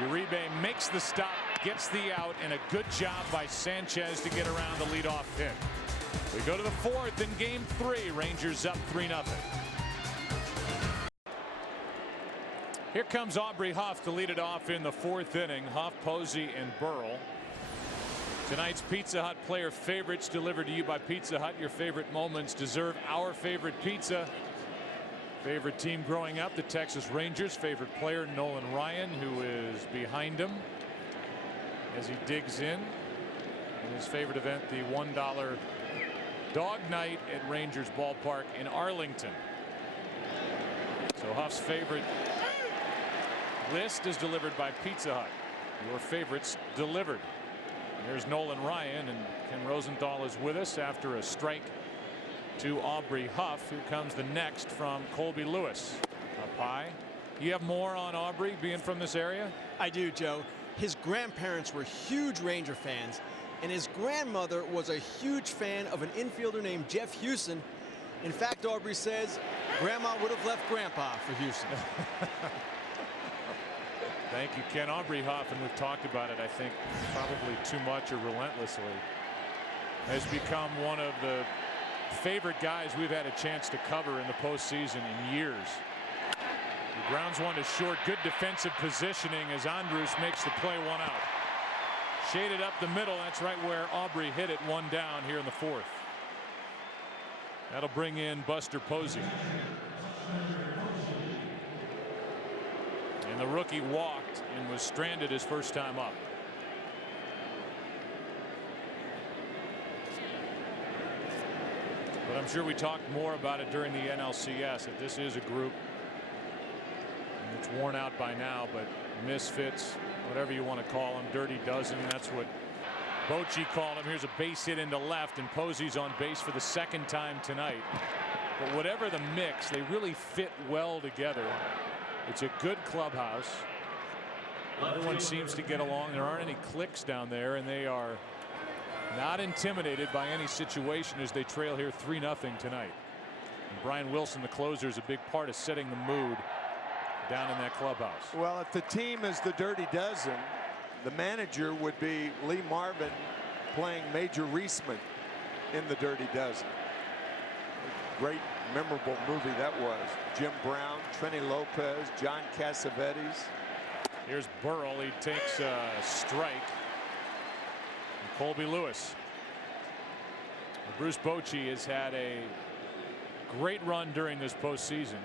Uribe makes the stop, gets the out, and a good job by Sanchez to get around the leadoff hit. We go to the fourth in game 3. Rangers up 3-0. Here comes Aubrey Huff to lead it off in the fourth inning. Huff, Posey, and Burrell. Tonight's Pizza Hut player favorites delivered to you by Pizza Hut. Your favorite moments deserve our favorite pizza. Favorite team growing up, the Texas Rangers. Favorite player, Nolan Ryan, who is behind him as he digs in. And his favorite event, the $1 dog night at Rangers Ballpark in Arlington. So Huff's favorite list is delivered by Pizza Hut. Your favorites delivered. There's Nolan Ryan, and Ken Rosenthal is with us after a strike to Aubrey Huff, who comes the next from Colby Lewis. Up high. You have more on Aubrey being from this area? I do, Joe. His grandparents were huge Ranger fans, and his grandmother was a huge fan of an infielder named Jeff Houston. In fact, Aubrey says Grandma would have left Grandpa for Houston. Thank you, Ken. Aubrey Huff, and we've talked about it, I think, probably too much or relentlessly, has become one of the favorite guys we've had a chance to cover in the postseason in years. He grounds one to short. Good defensive positioning as Andrus makes the play, 1 out. Shaded up the middle. That's right where Aubrey hit it, 1 down here in the fourth. That'll bring in Buster Posey. And the rookie walked and was stranded his first time up. But I'm sure we talked more about it during the NLCS, that this is a group, and it's worn out by now, but misfits, whatever you want to call them, dirty dozen, that's what Bochy called him. Here's a base hit into left, and Posey's on base for the second time tonight. But whatever the mix, they really fit well together. It's a good clubhouse. Everyone seems to get along. There aren't any cliques down there, and they are not intimidated by any situation as they trail here 3-0 tonight. And Brian Wilson, the closer, is a big part of setting the mood down in that clubhouse. Well, if the team is the Dirty Dozen, the manager would be Lee Marvin playing Major Reisman in the Dirty Dozen. Great, memorable movie that was. Jim Brown, Trini Lopez, John Cassavetes. Here's Burrell. He takes a strike. And Colby Lewis. And Bruce Bochy has had a great run during this postseason.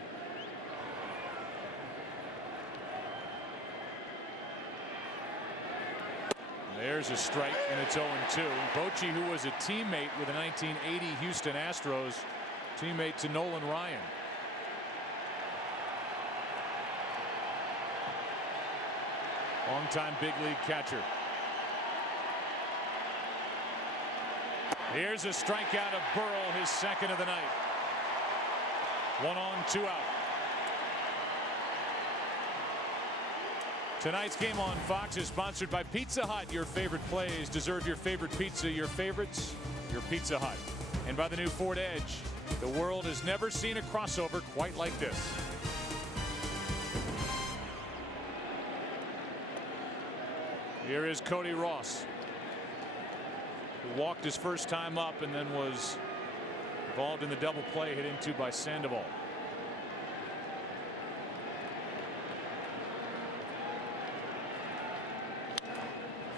There's a strike, and it's 0-2. Bochy, who was a teammate with the 1980 Houston Astros, teammate to Nolan Ryan. Longtime big league catcher. Here's a strikeout of Burrell, his second of the night. 1 on, 2 out. Tonight's game on Fox is sponsored by Pizza Hut. Your favorite plays deserve your favorite pizza. Your favorites, your Pizza Hut. And by the new Ford Edge. The world has never seen a crossover quite like this. Here is Cody Ross, who walked his first time up and then was involved in the double play hit into by Sandoval.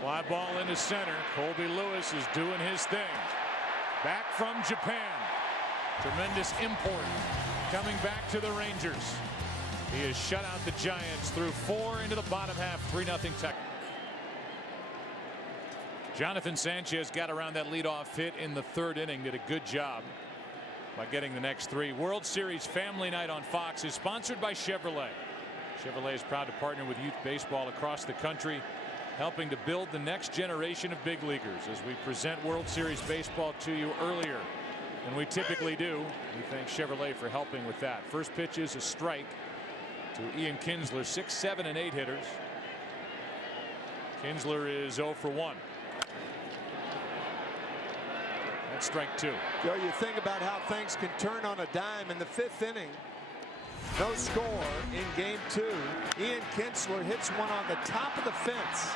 Fly ball into center. Colby Lewis is doing his thing. Back from Japan. Tremendous import coming back to the Rangers. He has shut out the Giants through 4 into the bottom half. 3-0 Texas. Jonathan Sanchez got around that leadoff hit in the third inning. Did a good job by getting the next 3. World Series Family Night on Fox is sponsored by Chevrolet. Chevrolet is proud to partner with youth baseball across the country, helping to build the next generation of big leaguers. As we present World Series baseball to you earlier than we typically do, we thank Chevrolet for helping with that. First pitch is a strike to Ian Kinsler. 6, 7, and 8 hitters. Kinsler is 0 for 1. That's strike 2. Joe, you think about how things can turn on a dime in the 5th inning. No score in game 2. Ian Kinsler hits one on the top of the fence.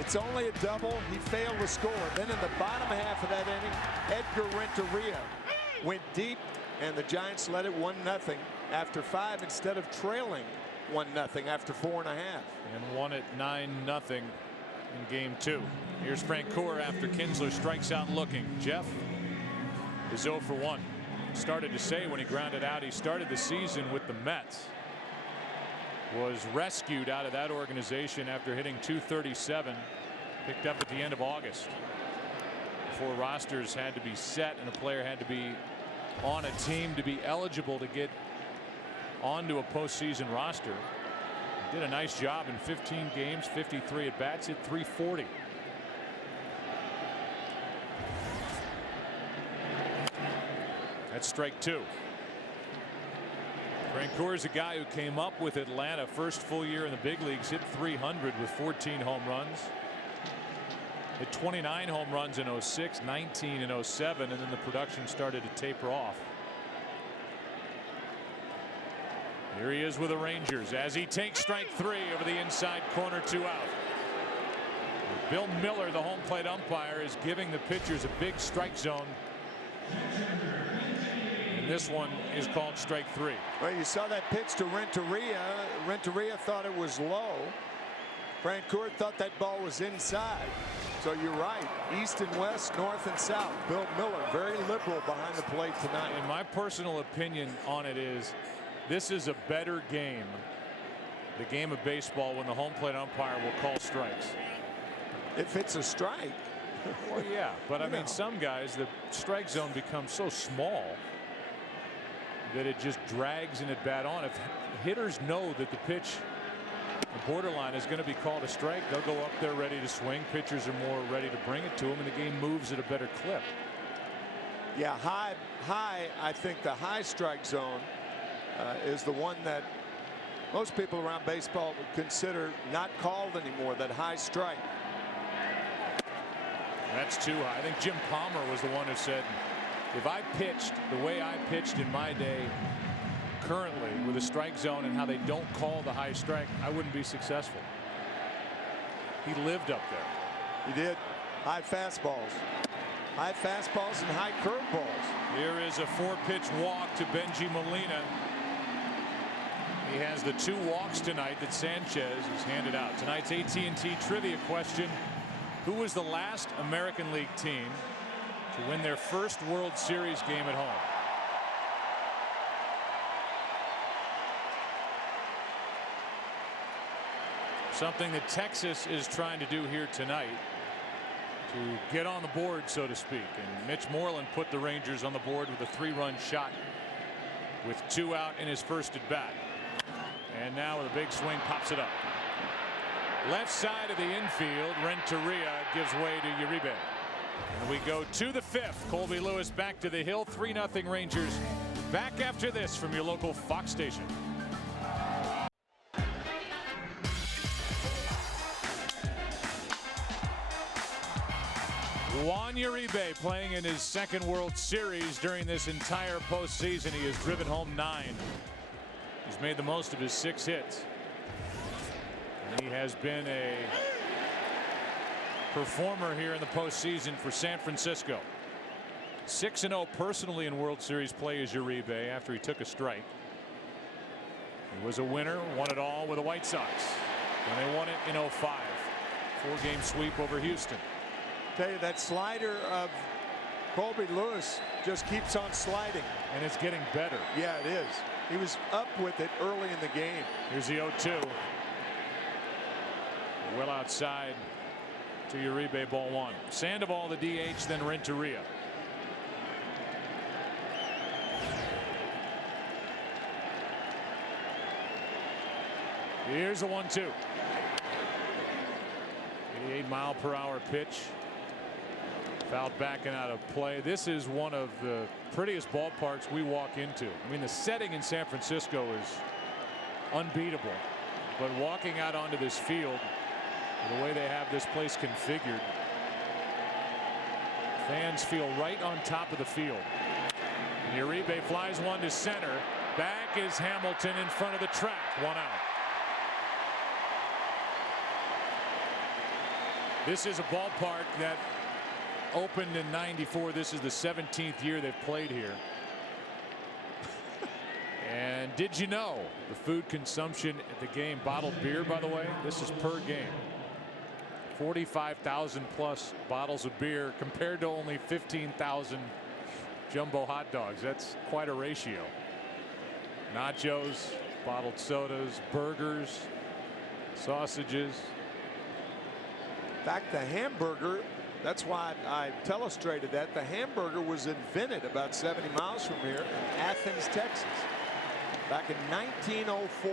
It's only a double. He failed to score. Then in the bottom half of that inning, Edgar Renteria went deep, and the Giants led it 1-0 after 5 instead of trailing 1-0 after 4.5. And won it 9-0 in game 2. Here's Francoeur after Kinsler strikes out looking. Jeff is 0 for 1. Started to say when he grounded out, he started the season with the Mets. Was rescued out of that organization after hitting .237, picked up at the end of August, before rosters had to be set and a player had to be on a team to be eligible to get onto a postseason roster. He did a nice job in 15 games, 53 at bats, hit .340. That's strike 2. Francoeur is a guy who came up with Atlanta first full year in the big leagues, hit .300 with 14 home runs. Hit 29 home runs in 06, 19 in 07, and then the production started to taper off. Here he is with the Rangers as he takes strike 3 over the inside corner, 2 out. Bill Miller, the home plate umpire, is giving the pitchers a big strike zone. This one is called strike 3. Well, you saw that pitch to Renteria. Renteria thought it was low. Francoeur thought that ball was inside. So you're right. East and west, north and south. Bill Miller very liberal behind the plate tonight. And my personal opinion on it is this is a better game, the game of baseball, when the home plate umpire will call strikes. If it's a strike. Well, yeah, but I mean, some guys, the strike zone becomes so small that it just drags an at bat on. If hitters know that the pitch, the borderline, is going to be called a strike, they'll go up there ready to swing. Pitchers are more ready to bring it to them, and the game moves at a better clip. Yeah, high. I think the high strike zone is the one that most people around baseball would consider not called anymore. That high strike. That's too high. I think Jim Palmer was the one who said, if I pitched the way I pitched in my day currently with a strike zone and how they don't call the high strike, I wouldn't be successful. He lived up there. He did. High fastballs. High fastballs and high curveballs. Here is a 4-pitch walk to Benji Molina. He has the 2 walks tonight that Sanchez has handed out. Tonight's AT&T trivia question: who was the last American League team to win their first World Series game at home? Something that Texas is trying to do here tonight to get on the board, so to speak. And Mitch Moreland put the Rangers on the board with a 3-run shot with 2 out in his first at bat. And now with a big swing, pops it up. Left side of the infield, Renteria gives way to Uribe. And we go to the 5th. Colby Lewis back to the hill. 3-0 Rangers. Back after this from your local Fox station. Juan Uribe playing in his 2nd World Series during this entire postseason. He has driven home 9. He's made the most of his 6 hits. And he has been a performer here in the postseason for San Francisco. 6-0 personally in World Series play as Uribe after he took a strike. He was a winner, won it all with the White Sox when they won it in 05. 4-game sweep over Houston. Tell you, that slider of Colby Lewis just keeps on sliding. And it's getting better. Yeah, it is. He was up with it early in the game. Here's the 0-2. Well outside to Uribe, ball 1. Sandoval the DH, then Renteria. Here's the 1-2. 88-mile-per-hour pitch. Fouled back and out of play. This is one of the prettiest ballparks we walk into. I mean, the setting in San Francisco is unbeatable. But walking out onto this field, the way they have this place configured, fans feel right on top of the field. And Uribe flies one to center. Back is Hamilton in front of the track. 1 out. This is a ballpark that opened in '94. This is the 17th year they've played here. And did you know the food consumption at the game, bottled beer, by the way, this is per game. 45,000 plus bottles of beer compared to only 15,000 jumbo hot dogs. That's quite a ratio. Nachos, bottled sodas, burgers, sausages. In fact, the hamburger, that's why I illustrated that. The hamburger was invented about 70 miles from here in Athens, Texas, back in 1904.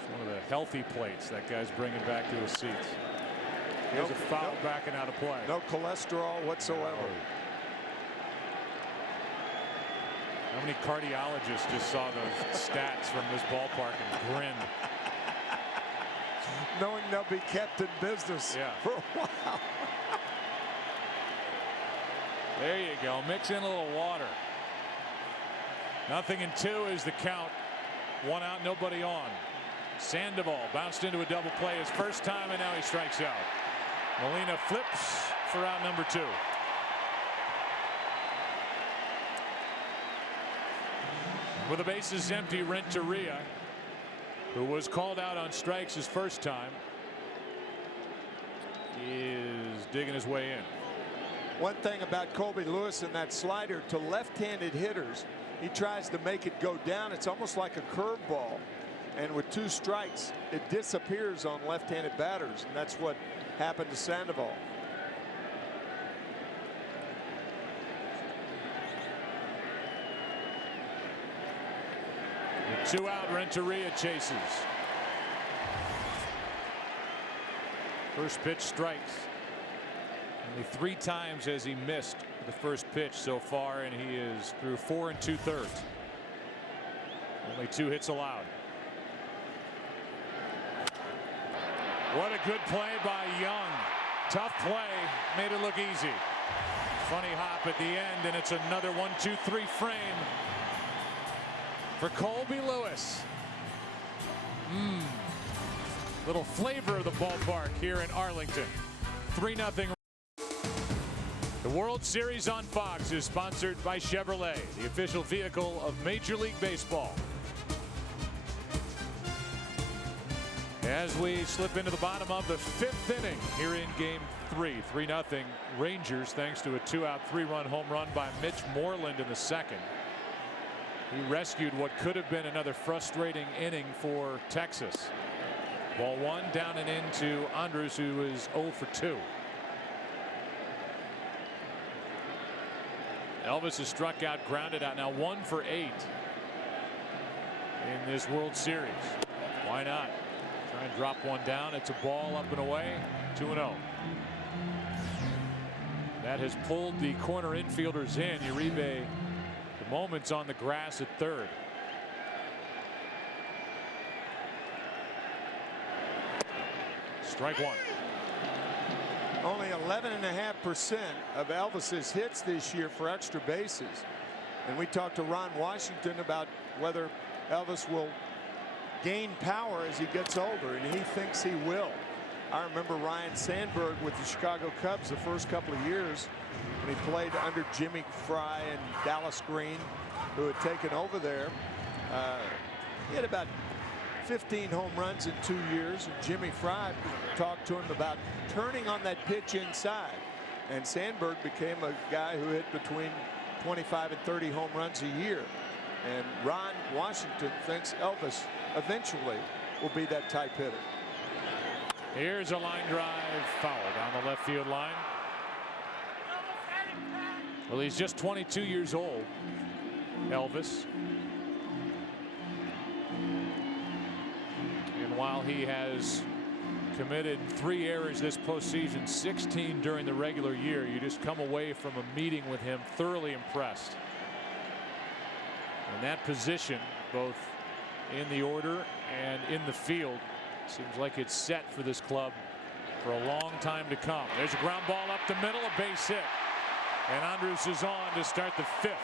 It's one of the healthy plates that guy's bringing back to his seats. There's a foul backing out of play. No cholesterol whatsoever. How many cardiologists just saw those stats from this ballpark and grinned? Knowing they'll be kept in business for a while. There you go. Mix in a little water. 0-2 is the count. 1 out, nobody on. Sandoval bounced into a double play his first time, and now he strikes out. Molina flips for out number 2. With the bases empty, Renteria, who was called out on strikes his first time, is digging his way in. One thing about Colby Lewis and that slider to left-handed hitters, he tries to make it go down. It's almost like a curveball. And with 2 strikes, it disappears on left-handed batters. And that's what happened to Sandoval. The 2 out, Renteria chases. First pitch strikes. Only 3 times has he missed the first pitch so far, and he is through 4 2/3. Only 2 hits allowed. What a good play by Young. Tough play, made it look easy. Funny hop at the end, and it's another 1-2-3 frame for Colby Lewis. Little flavor of the ballpark here in Arlington. 3-0. The World Series on Fox is sponsored by Chevrolet, the official vehicle of Major League Baseball. As we slip into the bottom of the 5th inning here in game 3. 3-0 Rangers, thanks to a 2-out 3-run home run by Mitch Moreland in the 2nd. He rescued what could have been another frustrating inning for Texas. Ball 1 down and into Andrus, who is 0 for 2. Elvis has struck out, grounded out, now 1 for 8 in this World Series. Why not? Try and drop one down. It's a ball up and away. 2-0. That has pulled the corner infielders in. Uribe, the moments on the grass at 3rd. Strike 1. Only 11.5% of Elvis's hits this year for extra bases. And we talked to Ron Washington about whether Elvis will gain power as he gets older, and he thinks he will. I remember Ryan Sandberg with the Chicago Cubs the first couple of years when he played under Jimmy Fry and Dallas Green, who had taken over there. He had about 15 home runs in 2 years, and Jimmy Fry talked to him about turning on that pitch inside, and Sandberg became a guy who hit between 25 and 30 home runs a year. And Ron Washington thinks Elvis eventually will be that type hitter. Here's a line drive foul down the left field line. Well, he's just 22 years old, Elvis. And while he has committed 3 errors this postseason, 16 during the regular year, you just come away from a meeting with him thoroughly impressed. In that position, both in the order and in the field, seems like it's set for this club for a long time to come. There's a ground ball up the middle, a base hit, and Andrus is on to start the 5th.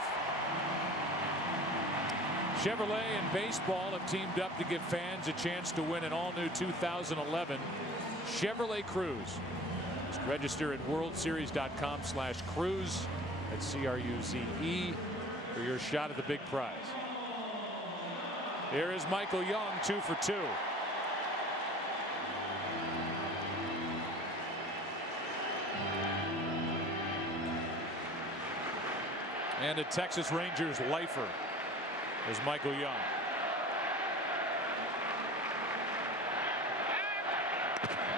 Chevrolet and baseball have teamed up to give fans a chance to win an all-new 2011 Chevrolet Cruze. Just register at worldseries.com/cruze. That's CRUZE for your shot at the big prize. Here is Michael Young, 2 for 2. And a Texas Rangers lifer is Michael Young.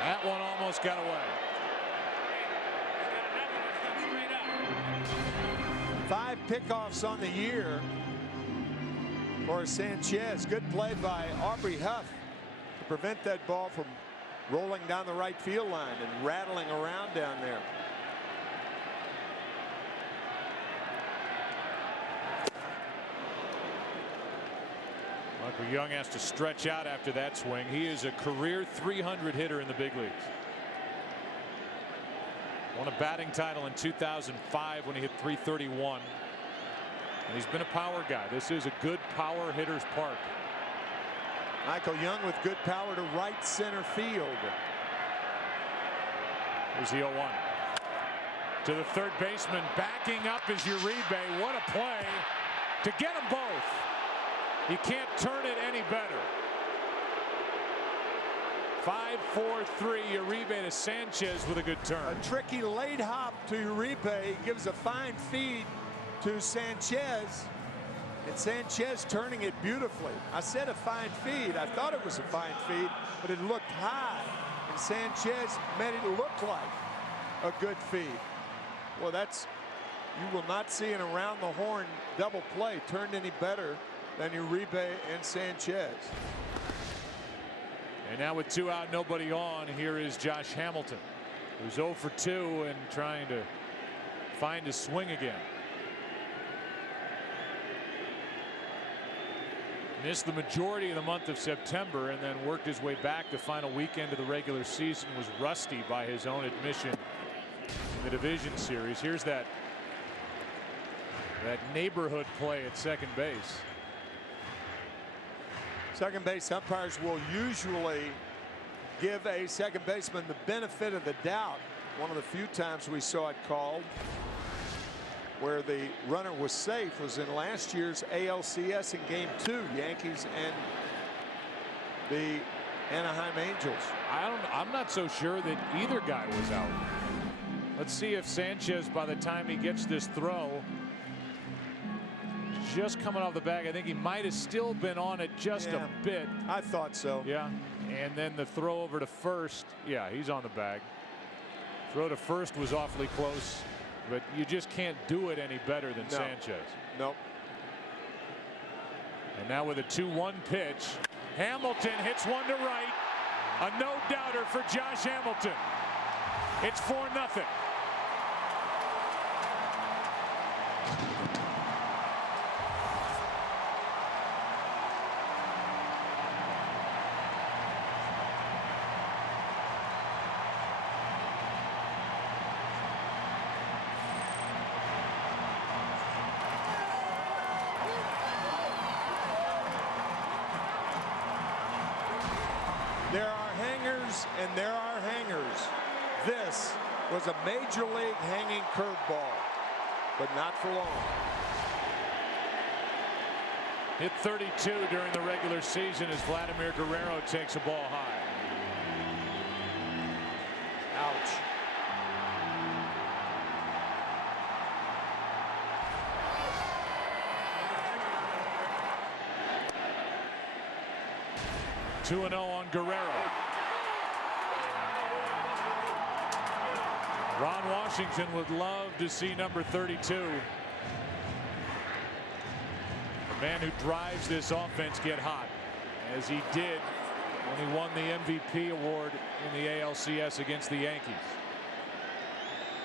That one almost got away. 5 pickoffs on the year for Sanchez. Good play by Aubrey Huff to prevent that ball from rolling down the right field line and rattling around down there. Michael Young has to stretch out after that swing. He is a career 300 hitter in the big leagues. Won a batting title in 2005 when he hit 331. And he's been a power guy. This is a good power hitter's park. Michael Young with good power to right center field. Here's the 0-1. To the third baseman. Backing up is Uribe. What a play to get them both. You can't turn it any better. 5-4-3. Uribe to Sanchez with a good turn. A tricky late hop to Uribe gives a fine feed to Sanchez. And Sanchez turning it beautifully. I said a fine feed. I thought it was a fine feed, but it looked high. And Sanchez made it look like a good feed. Well, that's, you will not see an around the horn double play turned any better than Uribe and Sanchez. And now with 2 out, nobody on, here is Josh Hamilton, who's 0 for 2 and trying to find his swing again. Missed the majority of the month of September and then worked his way back. The final weekend of the regular season was rusty by his own admission in the division series. Here's that neighborhood play at second base. Second base umpires will usually give a second baseman the benefit of the doubt. One of the few times we saw it called where the runner was safe was in last year's ALCS in Game 2, Yankees and the Anaheim Angels. I'm not so sure that either guy was out. Let's see if Sanchez, by the time he gets this throw, just coming off the bag, I think he might have still been on it just a bit. I thought so. Yeah. And then the throw over to first. Yeah, he's on the bag. Throw to first was awfully close, but you just can't do it any better than Sanchez. Nope. And now with a 2-1 pitch, Hamilton hits one to right. A no-doubter for Josh Hamilton. It's 4-0. There are hangers and there are hangers. This was a major league hanging curveball, but not for long. Hit 32 during the regular season as Vladimir Guerrero takes a ball high. Ouch. Two 2-0 on Guerrero. Ron Washington would love to see number 32. The man who drives this offense get hot, as he did when he won the MVP award in the ALCS against the Yankees.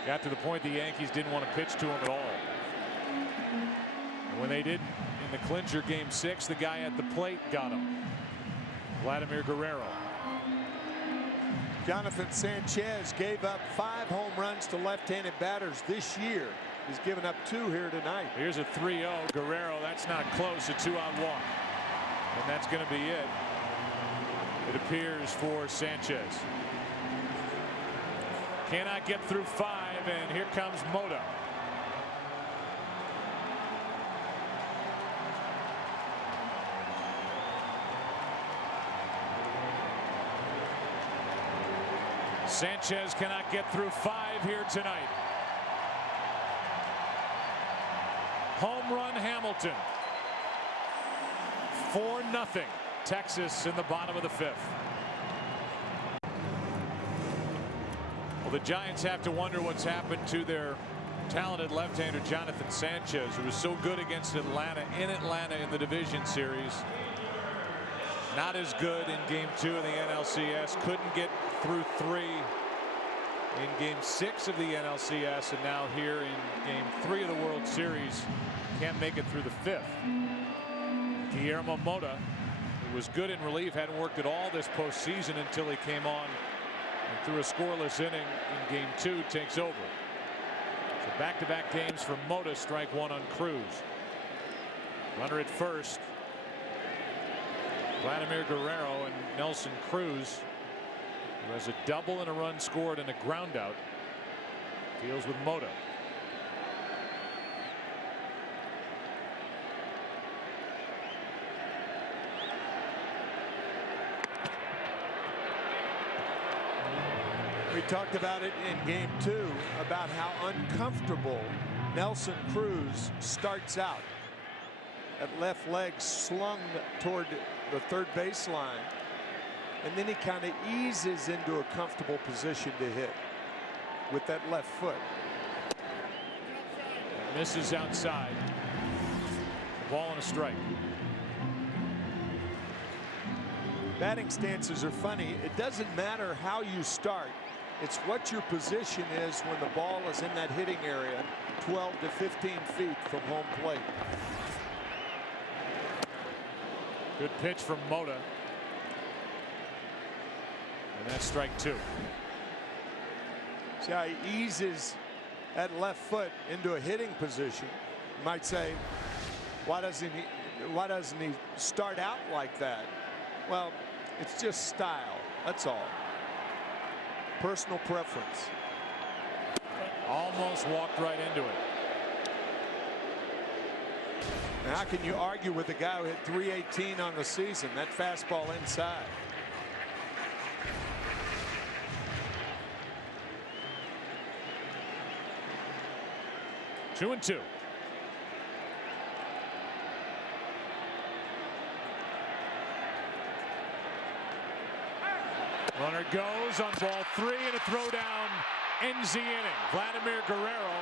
Got to the point the Yankees didn't want to pitch to him at all. And when they did in the clincher Game 6, the guy at the plate got him. Vladimir Guerrero. Jonathan Sanchez gave up 5 home runs to left-handed batters this year He's given up 2 here tonight. Here's a 3-0. Guerrero, that's not close. A 2-out walk. And that's going to be it. It appears for Sanchez. Cannot get through 5, and here comes Mota. Sanchez cannot get through 5 here tonight. Home run Hamilton. 4-0. Texas in the bottom of the 5th. Well, the Giants have to wonder what's happened to their talented left-hander Jonathan Sanchez, who was so good against Atlanta in the division series. Not as good in game 2 of the NLCS. Couldn't get through 3 in game 6 of the NLCS, and now here in game 3 of the World Series. Can't make it through the 5th. Guillermo Mota, who was good in relief, hadn't worked at all this postseason until he came on and threw a scoreless inning in game 2, takes over. So back-to-back games for Mota. Strike 1 on Cruz. Runner at first. Vladimir Guerrero and Nelson Cruz, who has a double and a run scored and a ground out, deals with Mota. We talked about it in game 2 about how uncomfortable Nelson Cruz starts out. That left leg slung toward the third baseline, and then he kind of eases into a comfortable position to hit with that left foot. Misses outside. Ball and a strike. Batting stances are funny. It doesn't matter how you start. It's what your position is when the ball is in that hitting area, 12 to 15 feet from home plate. Good pitch from Mota. And that's strike 2. See how he eases that left foot into a hitting position. You might say, why doesn't he start out like that? Well, it's just style. That's all. Personal preference. Almost walked right into it. Now, how can you argue with a guy who hit 318 on the season? That fastball inside. Two and 2. Runner goes on ball 3, and a throwdown ends the inning. Vladimir Guerrero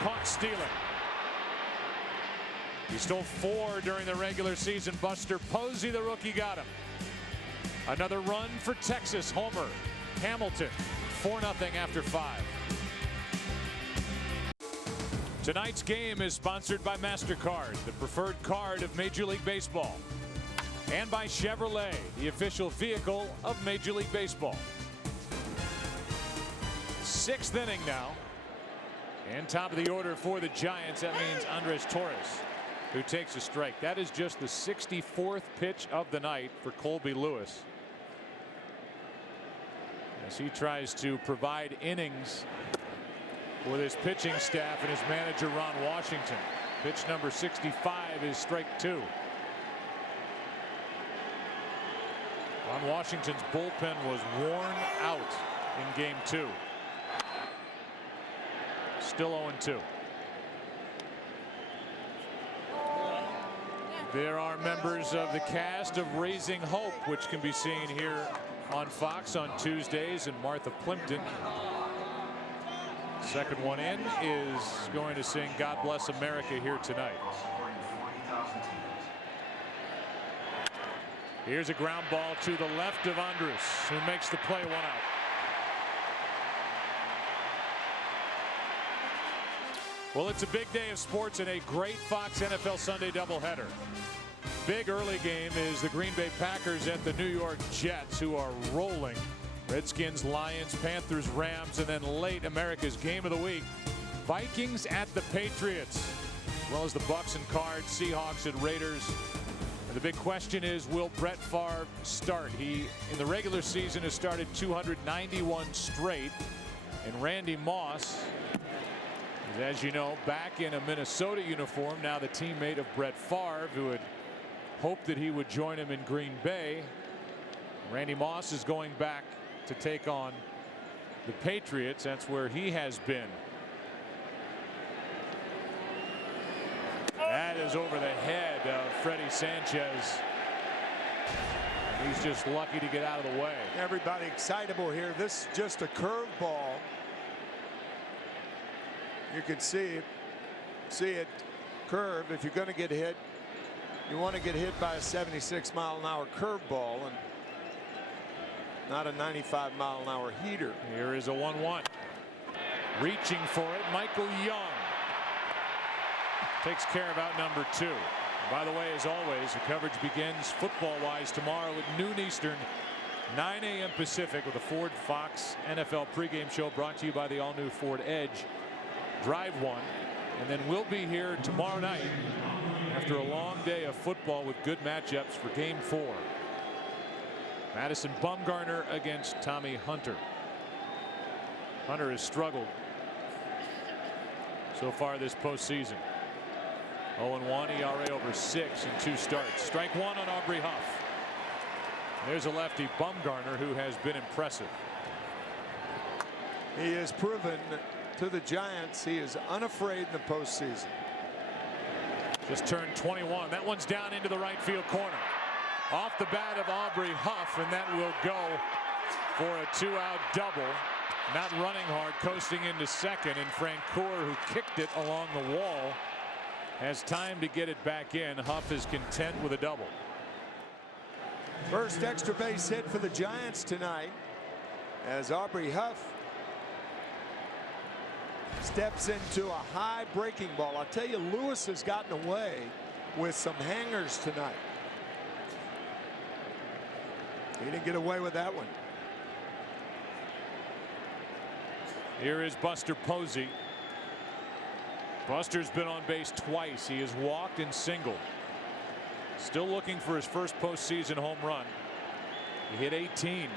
caught stealing. He stole 4 during the regular season. Buster Posey, the rookie, got him. Another run for Texas. Homer Hamilton, 4-0 after 5. Tonight's game is sponsored by MasterCard, the preferred card of Major League Baseball, and by Chevrolet, the official vehicle of Major League Baseball. 6th inning now, and top of the order for the Giants. That means Andres Torres, who takes a strike. That is just the 64th pitch of the night for Colby Lewis, as he tries to provide innings with his pitching staff and his manager Ron Washington. Pitch number 65 is strike 2. Ron Washington's bullpen was worn out in game 2. Still 0-2. There are members of the cast of Raising Hope, which can be seen here on Fox on Tuesdays, and Martha Plimpton, second one in, is going to sing God Bless America here tonight. Here's a ground ball to the left of Andres, who makes the play, 1 out. Well, it's a big day of sports and a great Fox NFL Sunday doubleheader. Big early game is the Green Bay Packers at the New York Jets, who are rolling. Redskins, Lions, Panthers, Rams, and then late America's Game of the Week. Vikings at the Patriots, as well as the Bucks and Cards, Seahawks and Raiders. And the big question is, will Brett Favre start? He, in the regular season, has started 291 straight. And Randy Moss is, as you know, back in a Minnesota uniform, now the teammate of Brett Favre, who had hoped that he would join him in Green Bay. Randy Moss is going back to take on the Patriots. That's where he has been. That is over the head of Freddie Sanchez. And he's just lucky to get out of the way. Everybody excitable here. This is just a curveball. You can see it curve. If you're going to get hit, you want to get hit by a 76-mile-an-hour curveball and not a 95-mile-an-hour heater. Here is a 1-1. Reaching for it, Michael Young takes care of out number 2. And by the way, as always, the coverage begins football-wise tomorrow at noon Eastern, 9 a.m. Pacific, with a Ford Fox NFL pregame show brought to you by the all-new Ford Edge Drive 1. And then we'll be here tomorrow night after a long day of football with good matchups for Game 4. Madison Bumgarner against Tommy Hunter. Hunter has struggled so far this postseason. 0-1 ERA over 6 in 2 starts. Strike 1 on Aubrey Huff. There's a lefty, Bumgarner, who has been impressive. He has proven to the Giants he is unafraid in the postseason. Just turned 21. That one's down into the right field corner. Off the bat of Aubrey Huff, and that will go for a 2-out double. Not running hard, coasting into second, and Francoeur, who kicked it along the wall, has time to get it back in. Huff is content with a double. First extra base hit for the Giants tonight as Aubrey Huff steps into a high breaking ball. I'll tell you, Lewis has gotten away with some hangers tonight. He didn't get away with that one. Here is Buster Posey. Buster's been on base twice. He has walked and singled. Still looking for his first postseason home run. He hit 18 in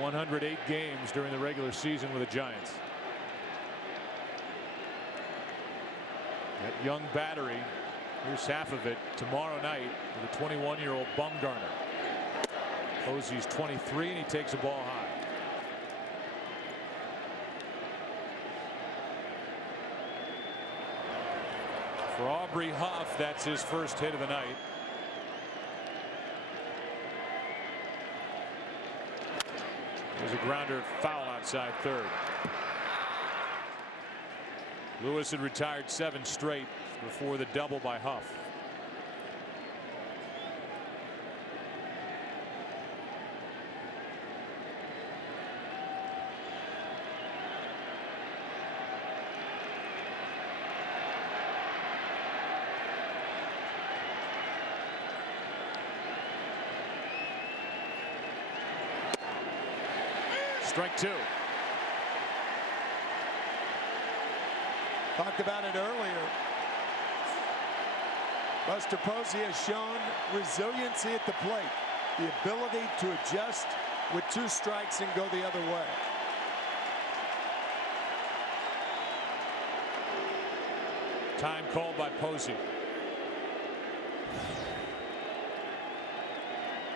108 games during the regular season with the Giants. That young battery, here's half of it tomorrow night with a 21-year-old Bumgarner. Posey's 23 and he takes a ball high. For Aubrey Huff, that's his first hit of the night. There's a grounder foul outside third. Lewis had retired 7 straight before the double by Huff. Strike 2. Talked about it earlier. Buster Posey has shown resiliency at the plate, the ability to adjust with 2 strikes and go the other way. Time called by Posey.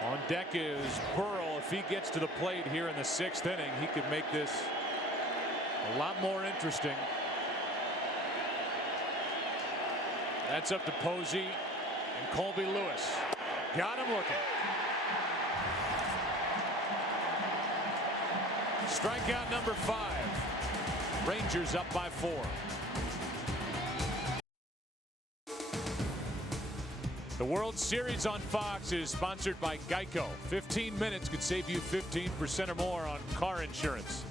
On deck is Burrell. If he gets to the plate here in the 6th inning, he could make this a lot more interesting. That's up to Posey and Colby Lewis. Got him looking. Strikeout number 5. Rangers up by 4. The World Series on Fox is sponsored by Geico. 15 minutes could save you 15% or more on car insurance.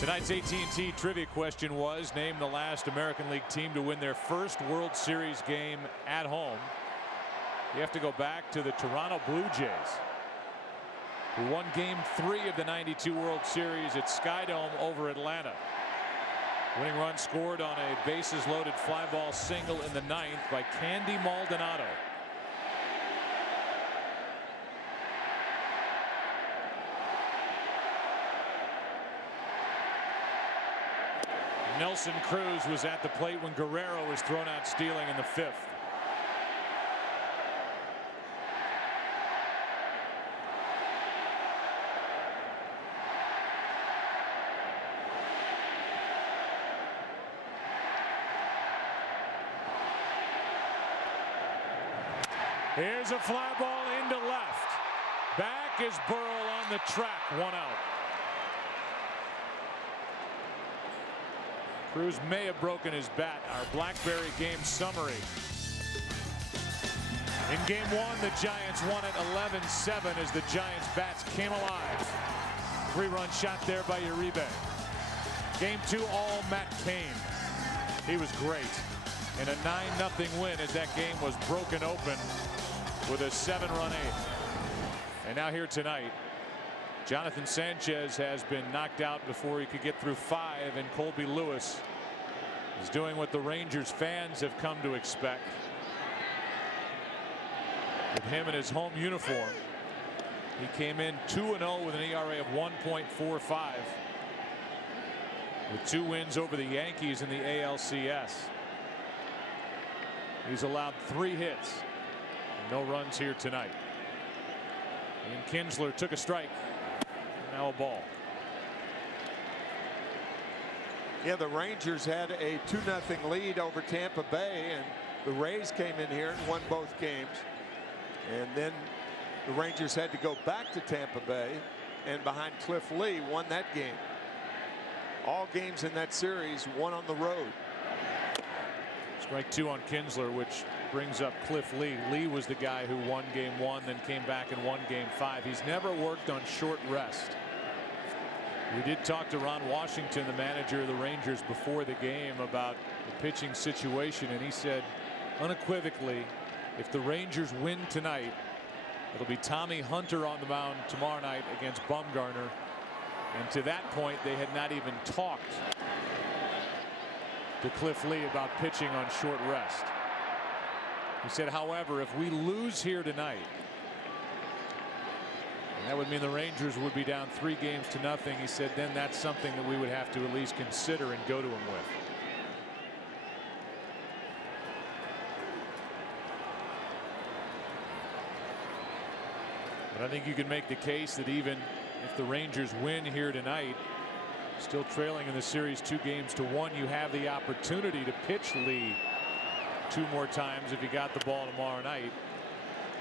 Tonight's AT&T trivia question was, name the last American League team to win their first World Series game at home. You have to go back to the Toronto Blue Jays. who won Game 3 of the '92 World Series at Skydome over Atlanta. Winning run scored on a bases-loaded fly ball single in the 9th by Candy Maldonado. Nelson Cruz was at the plate when Guerrero was thrown out stealing in the 5th. Here's a fly ball into left. Back is Burrell on the track. 1 out. Cruz may have broken his bat. Our BlackBerry game summary. In Game 1, the Giants won it 11-7 as the Giants bats came alive. 3-run shot there by Uribe. Game 2, all Matt Cain. He was great. And a 9-0 win as that game was broken open with a 7-run 8th. And now here tonight, Jonathan Sanchez has been knocked out before he could get through 5, and Colby Lewis is doing what the Rangers fans have come to expect. With him in his home uniform, he came in 2-0 with an ERA of 1.45, with 2 wins over the Yankees in the ALCS. He's allowed 3 hits. No runs here tonight. Ian Kinsler took a strike. Now a ball. Yeah, the Rangers had a 2-0 lead over Tampa Bay, and the Rays came in here and won both games. And then the Rangers had to go back to Tampa Bay, and behind Cliff Lee won that game. All games in that series won on the road. Strike 2 on Kinsler, which brings up Cliff Lee. Lee was the guy who won Game 1, then came back and won Game 5. He's never worked on short rest. We did talk to Ron Washington, the manager of the Rangers, before the game about the pitching situation, and he said unequivocally, if the Rangers win tonight, it'll be Tommy Hunter on the mound tomorrow night against Bumgarner. And to that point, they had not even talked to Cliff Lee about pitching on short rest. He said, however, if we lose here tonight, and that would mean the Rangers would be down 3-0. He said then that's something that we would have to at least consider and go to him with. But I think you can make the case that even if the Rangers win here tonight, still trailing in the series 2-1, you have the opportunity to pitch Lee 2 more times if you got the ball tomorrow night.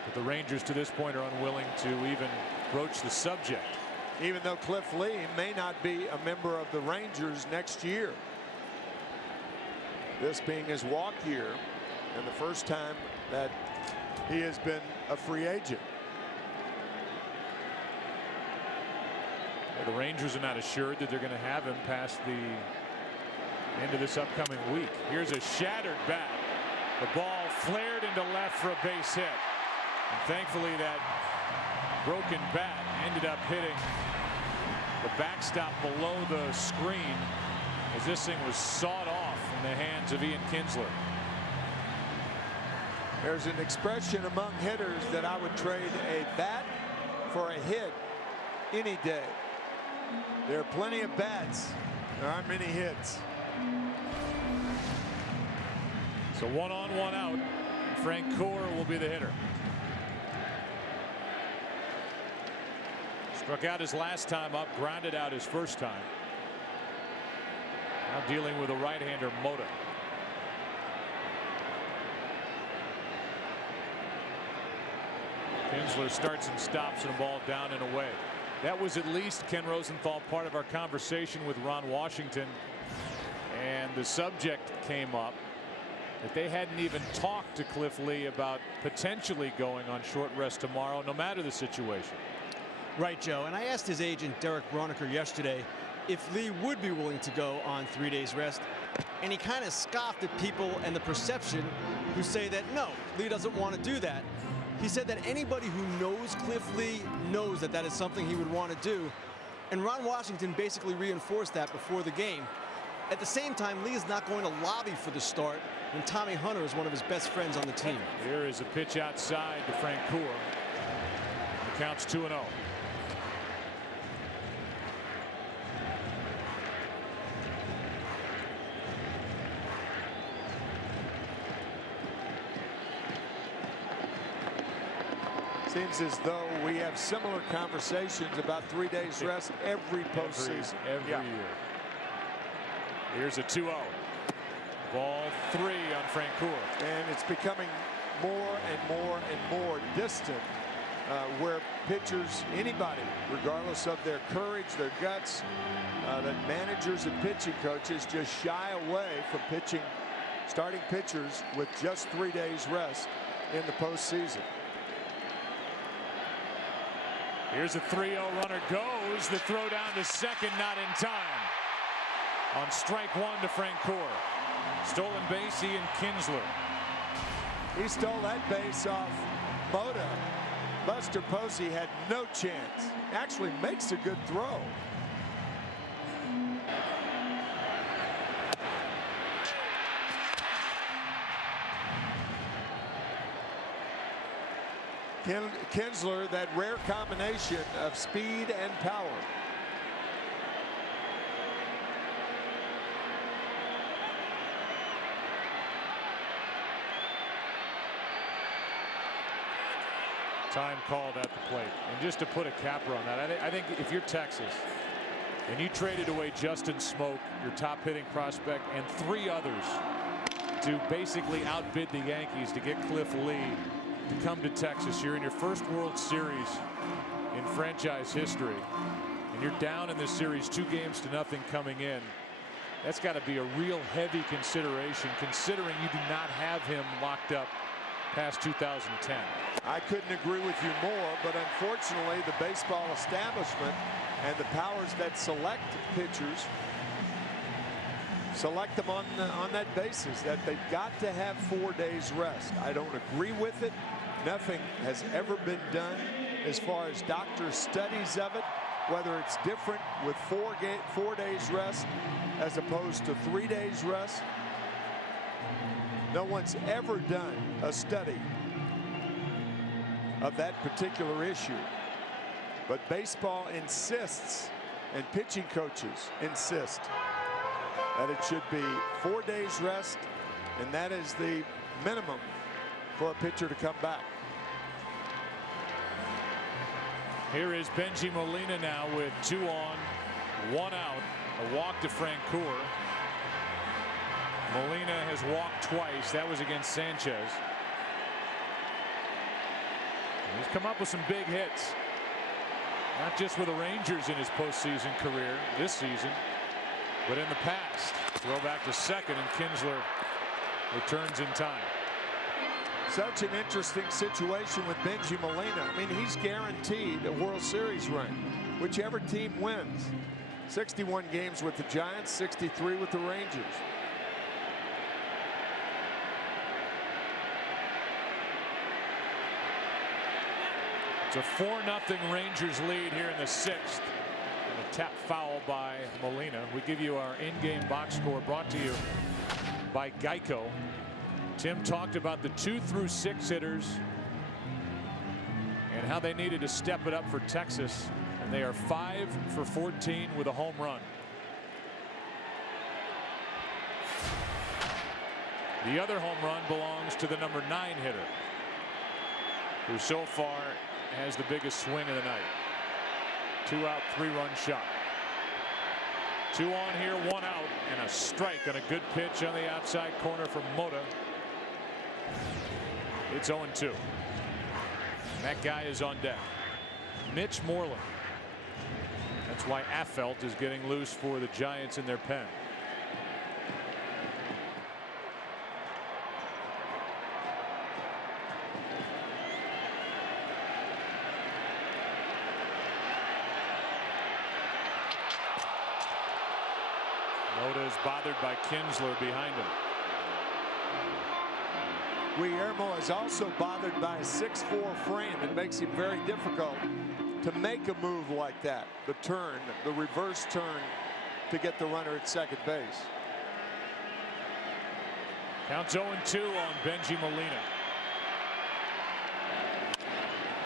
But the Rangers to this point are unwilling to even broach the subject. Even though Cliff Lee may not be a member of the Rangers next year. This being his walk year and the first time that he has been a free agent. The Rangers are not assured that they're going to have him past the end of this upcoming week. Here's a shattered bat. The ball flared into left for a base hit. And thankfully that broken bat ended up hitting the backstop below the screen as this thing was sawed off in the hands of Ian Kinsler. There's an expression among hitters that I would trade a bat for a hit any day. There are plenty of bats. There aren't many hits. So 1 on, 1 out. Frank Gore will be the hitter. Struck out his last time up, grounded out his first time. Now dealing with a right-hander, Mota. Kinsler starts and stops and a ball down and away. That was at least, Ken Rosenthal, part of our conversation with Ron Washington. And the subject came up that they hadn't even talked to Cliff Lee about potentially going on short rest tomorrow, no matter the situation. Right, Joe. And I asked his agent, Derek Broniker, yesterday if Lee would be willing to go on 3 days rest. And he kind of scoffed at people and the perception who say that no, Lee doesn't want to do that. He said that anybody who knows Cliff Lee knows that that is something he would want to do. And Ron Washington basically reinforced that before the game. At the same time, Lee is not going to lobby for the start when Tommy Hunter is one of his best friends on the team. Here is a pitch outside to Francoeur. The count's 2-0. Seems as though we have similar conversations about 3 days rest every postseason. Every year. Here's a 2-0. Ball 3 on Francoeur. And it's becoming more and more and more distant where pitchers, anybody, regardless of their courage, their guts, that managers and pitching coaches just shy away from pitching, starting pitchers with just 3 days rest in the postseason. Here's a 3-0 runner goes. The throw down to second, not in time. On strike one to Francoeur. Stolen base, Ian Kinsler. He stole that base off Mota. Buster Posey had no chance. Actually makes a good throw. Kinsler, that rare combination of speed and power. Time called at the plate. And just to put a capper on that, I think if you're Texas and you traded away Justin Smoak, your top hitting prospect, and 3 others to basically outbid the Yankees to get Cliff Lee to come to Texas, you're in your first World Series in franchise history, and you're down in this series 2-0 coming in. That's got to be a real heavy consideration, considering you do not have him locked up past 2010. I couldn't agree with you more, but unfortunately the baseball establishment and the powers that select pitchers select them on that basis, that they've got to have 4 days rest. I don't agree with it. Nothing has ever been done as far as doctor studies of it, whether it's different with 4 days rest as opposed to 3 days rest. No one's ever done a study of that particular issue. But baseball insists, and pitching coaches insist, that it should be 4 days rest, and that is the minimum for a pitcher to come back. Here is Benji Molina now with 2 on, 1 out. A walk to Francoeur. Molina has walked twice. That was against Sanchez. He's come up with some big hits. Not just with the Rangers in his postseason career this season, but in the past. Throw back to second, and Kinsler returns in time. Such an interesting situation with Benji Molina. I mean, he's guaranteed a World Series ring, whichever team wins. 61 games with the Giants, 63 with the Rangers. It's a 4-0 Rangers lead here in the 6th. And a tap foul by Molina. We give you our in-game box score brought to you by Geico. Tim talked about the 2 through 6 hitters and how they needed to step it up for Texas. And they are 5 for 14 with a home run. The other home run belongs to the number 9 hitter, who so far has the biggest swing of the night. 2 out, 3-run shot. 2 on here, 1 out, and a strike on a good pitch on the outside corner from Mota. It's 0-2. That guy is on deck. Mitch Moreland. That's why Affeldt is getting loose for the Giants in their pen. Mota is bothered by Kinsler behind him. Guillermo is also bothered by a 6'4" frame. It makes him very difficult to make a move like that. The turn, the reverse turn to get the runner at second base. Counts 0-2 on Bengie Molina.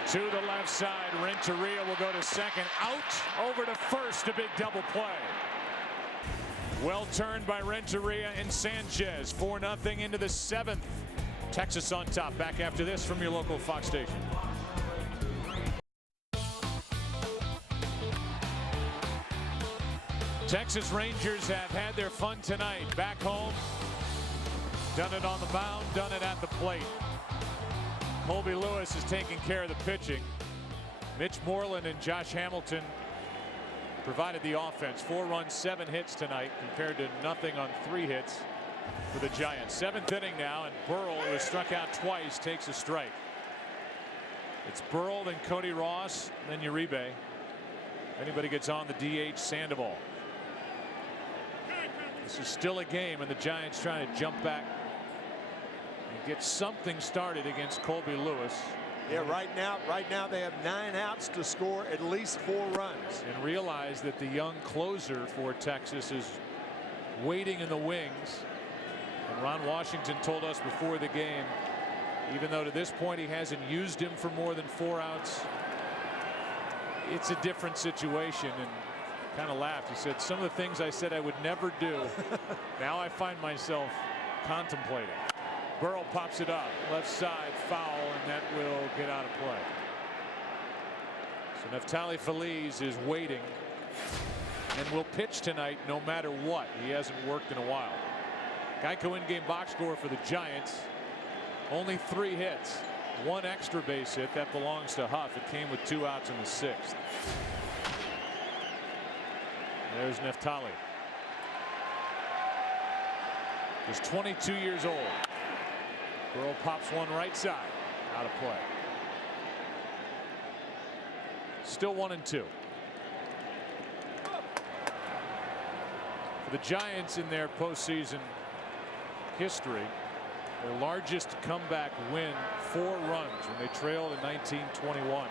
To the left side, Renteria will go to second. Out over to first, a big double play. Well turned by Renteria and Sanchez. 4-0 into the 7th. Texas on top. Back after this from your local Fox station. Texas Rangers have had their fun tonight. Back home. Done it on the mound, done it at the plate. Colby Lewis is taking care of the pitching. Mitch Moreland and Josh Hamilton provided the offense. 4 runs, 7 hits tonight compared to nothing on 3 hits for the Giants. 7th inning now, and Burrell, who has struck out twice, takes a strike. It's Burrell, then Cody Ross, then Uribe. If anybody gets on the DH, Sandoval. This is still a game, and the Giants trying to jump back and get something started against Colby Lewis. Yeah, right now they have 9 outs to score at least 4 runs. And realize that the young closer for Texas is waiting in the wings. And Ron Washington told us before the game, even though to this point he hasn't used him for more than 4 outs, it's a different situation. And kind of laughed. He said, some of the things I said I would never do, now I find myself contemplating. Burrell pops it up, left side, foul, and that will get out of play. So Neftali Feliz is waiting and will pitch tonight no matter what. He hasn't worked in a while. Geico in-game box score for the Giants. Only 3 hits, 1 extra base hit. That belongs to Huff. It came with 2 outs in the 6th. There's Neftali. Just 22 years old. Burrell pops one right side. Out of play. Still 1-2. For the Giants in their postseason history, their largest comeback win, 4 runs when they trailed in 1921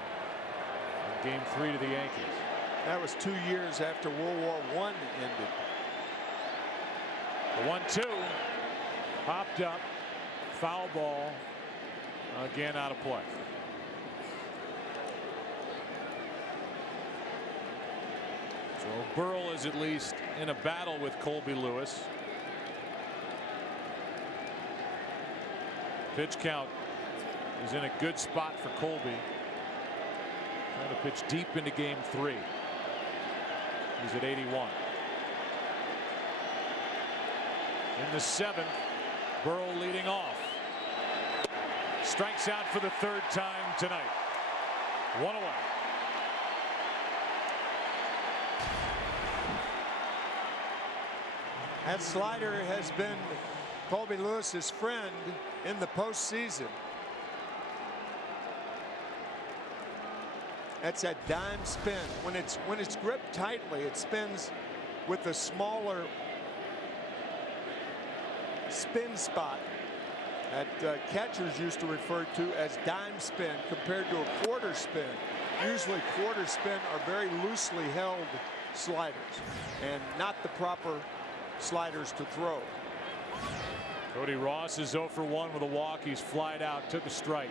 in Game 3 to the Yankees. That was 2 years after World War I ended. The 1-2 popped up, foul ball, again out of play. So Burrell is at least in a battle with Colby Lewis. Pitch count is in a good spot for Colby. Trying to pitch deep into Game 3. He's at 81. In the 7th, Burrell leading off. Strikes out for the 3rd time tonight. 1 away. That slider has been Colby Lewis's friend in the postseason. That's a dime spin. When it's gripped tightly, it spins with a smaller spin spot that catchers used to refer to as dime spin compared to a quarter spin. Usually quarter spin are very loosely held sliders and not the proper sliders to throw. Cody Ross is 0 for 1 with a walk. He's flied out, took a strike.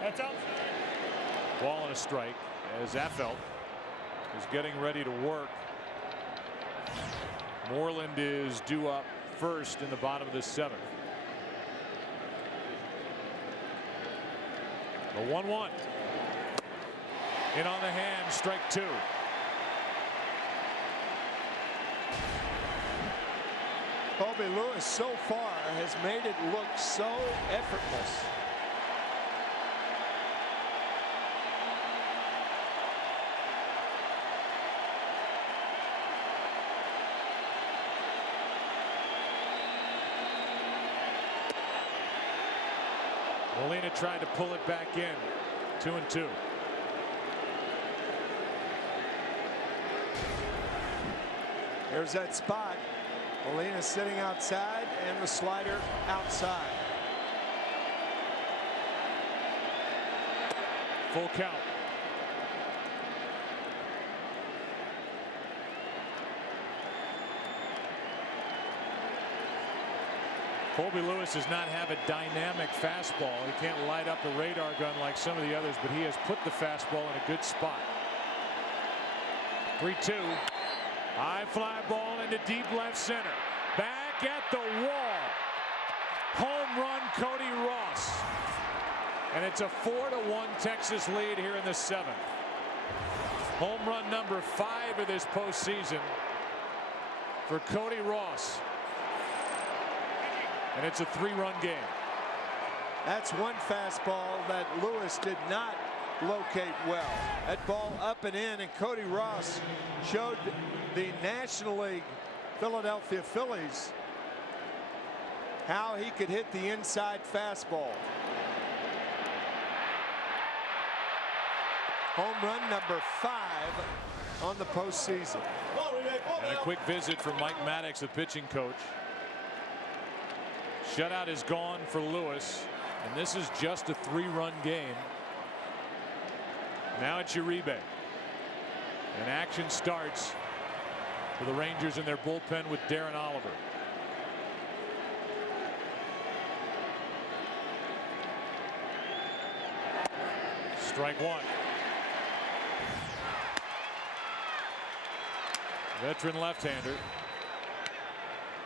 That's out. Ball and a strike as Affeldt is getting ready to work. Moreland is due up first in the bottom of the 7th. The 1-1. In on the hand, strike 2. Colby Lewis so far has made it look so effortless. Molina tried to pull it back in. 2-2. There's that spot. Molina sitting outside and the slider outside. Full count. Colby Lewis does not have a dynamic fastball. He can't light up a radar gun like some of the others, but he has put the fastball in a good spot. 3-2. High fly ball into deep left center. Back at the wall. Home run, Cody Ross. And it's a 4-1 Texas lead here in the 7th. Home run number 5 of this postseason for Cody Ross. And it's a 3-run game. That's one fastball that Lewis did not locate well. That ball up and in, and Cody Ross showed the National League Philadelphia Phillies how he could hit the inside fastball. Home run number 5 on the postseason. And a quick visit from Mike Maddox, the pitching coach. Shutout is gone for Lewis, and this is just a 3-run game. Now it's Uribe, and action starts for the Rangers in their bullpen with Darren Oliver. Strike one. Veteran left-hander.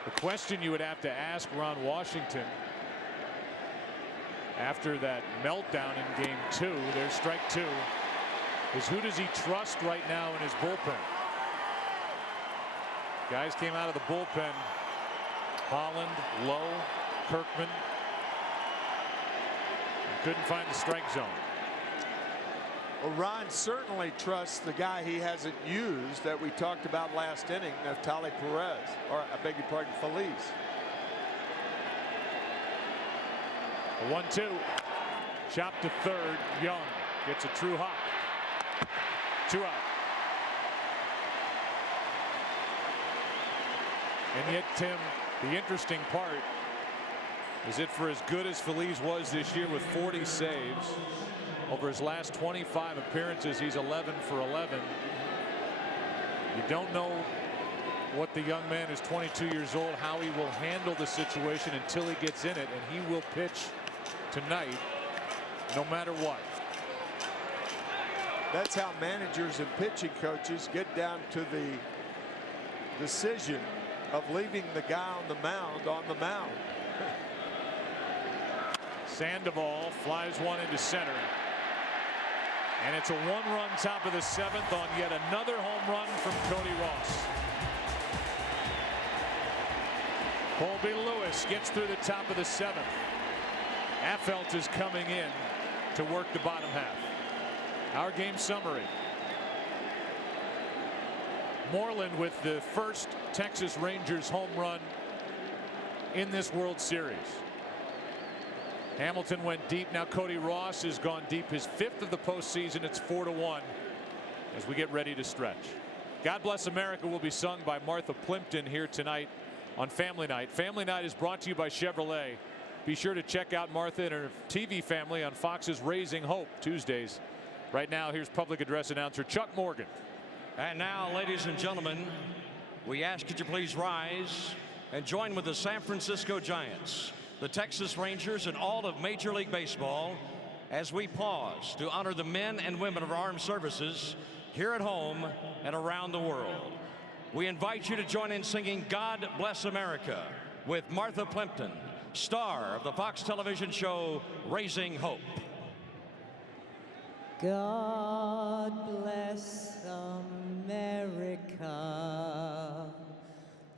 The question you would have to ask Ron Washington after that meltdown in game 2, there's strike 2, is who does he trust right now in his bullpen? Guys came out of the bullpen. Holland, Lowe, Kirkman. Couldn't find the strike zone. Well, Ron certainly trusts the guy he hasn't used that we talked about last inning, Naftali Perez, or I beg your pardon, Feliz. A 1-2. Chop to third. Young gets a true hop. 2 out. And yet, Tim, the interesting part is that for as good as Feliz was this year with 40 saves, over his last 25 appearances, he's 11 for 11. You don't know what the young man who's 22 years old, how he will handle the situation until he gets in it, and he will pitch tonight no matter what. That's how managers and pitching coaches get down to the decision of leaving the guy on the mound. Sandoval flies one into center. And it's a 1-run top of the 7th on yet another home run from Cody Ross. Colby Lewis gets through the top of the 7th. Affeldt is coming in to work the bottom half. Our game summary. Moreland with the first Texas Rangers home run in this World Series. Hamilton went deep. Now Cody Ross has gone deep, his 5th of the postseason. It's 4-1 as we get ready to stretch. God Bless America will be sung by Martha Plimpton here tonight on Family Night. Family Night is brought to you by Chevrolet. Be sure to check out Martha and her TV family on Fox's Raising Hope Tuesdays. Right now, here's public address announcer Chuck Morgan. And now, ladies and gentlemen, we ask that you please rise and join with the San Francisco Giants, the Texas Rangers, and all of Major League Baseball as we pause to honor the men and women of our armed services here at home and around the world. We invite you to join in singing God Bless America with Martha Plimpton, star of the Fox television show Raising Hope. God bless America,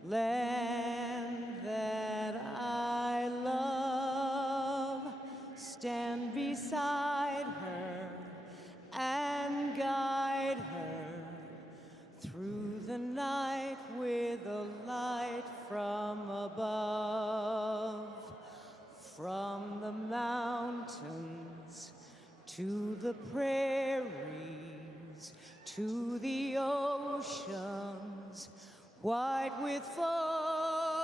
land that I love. Stand beside her and guide her through the night with a light from above. From the mountains to the prairies, to the oceans, white with foam.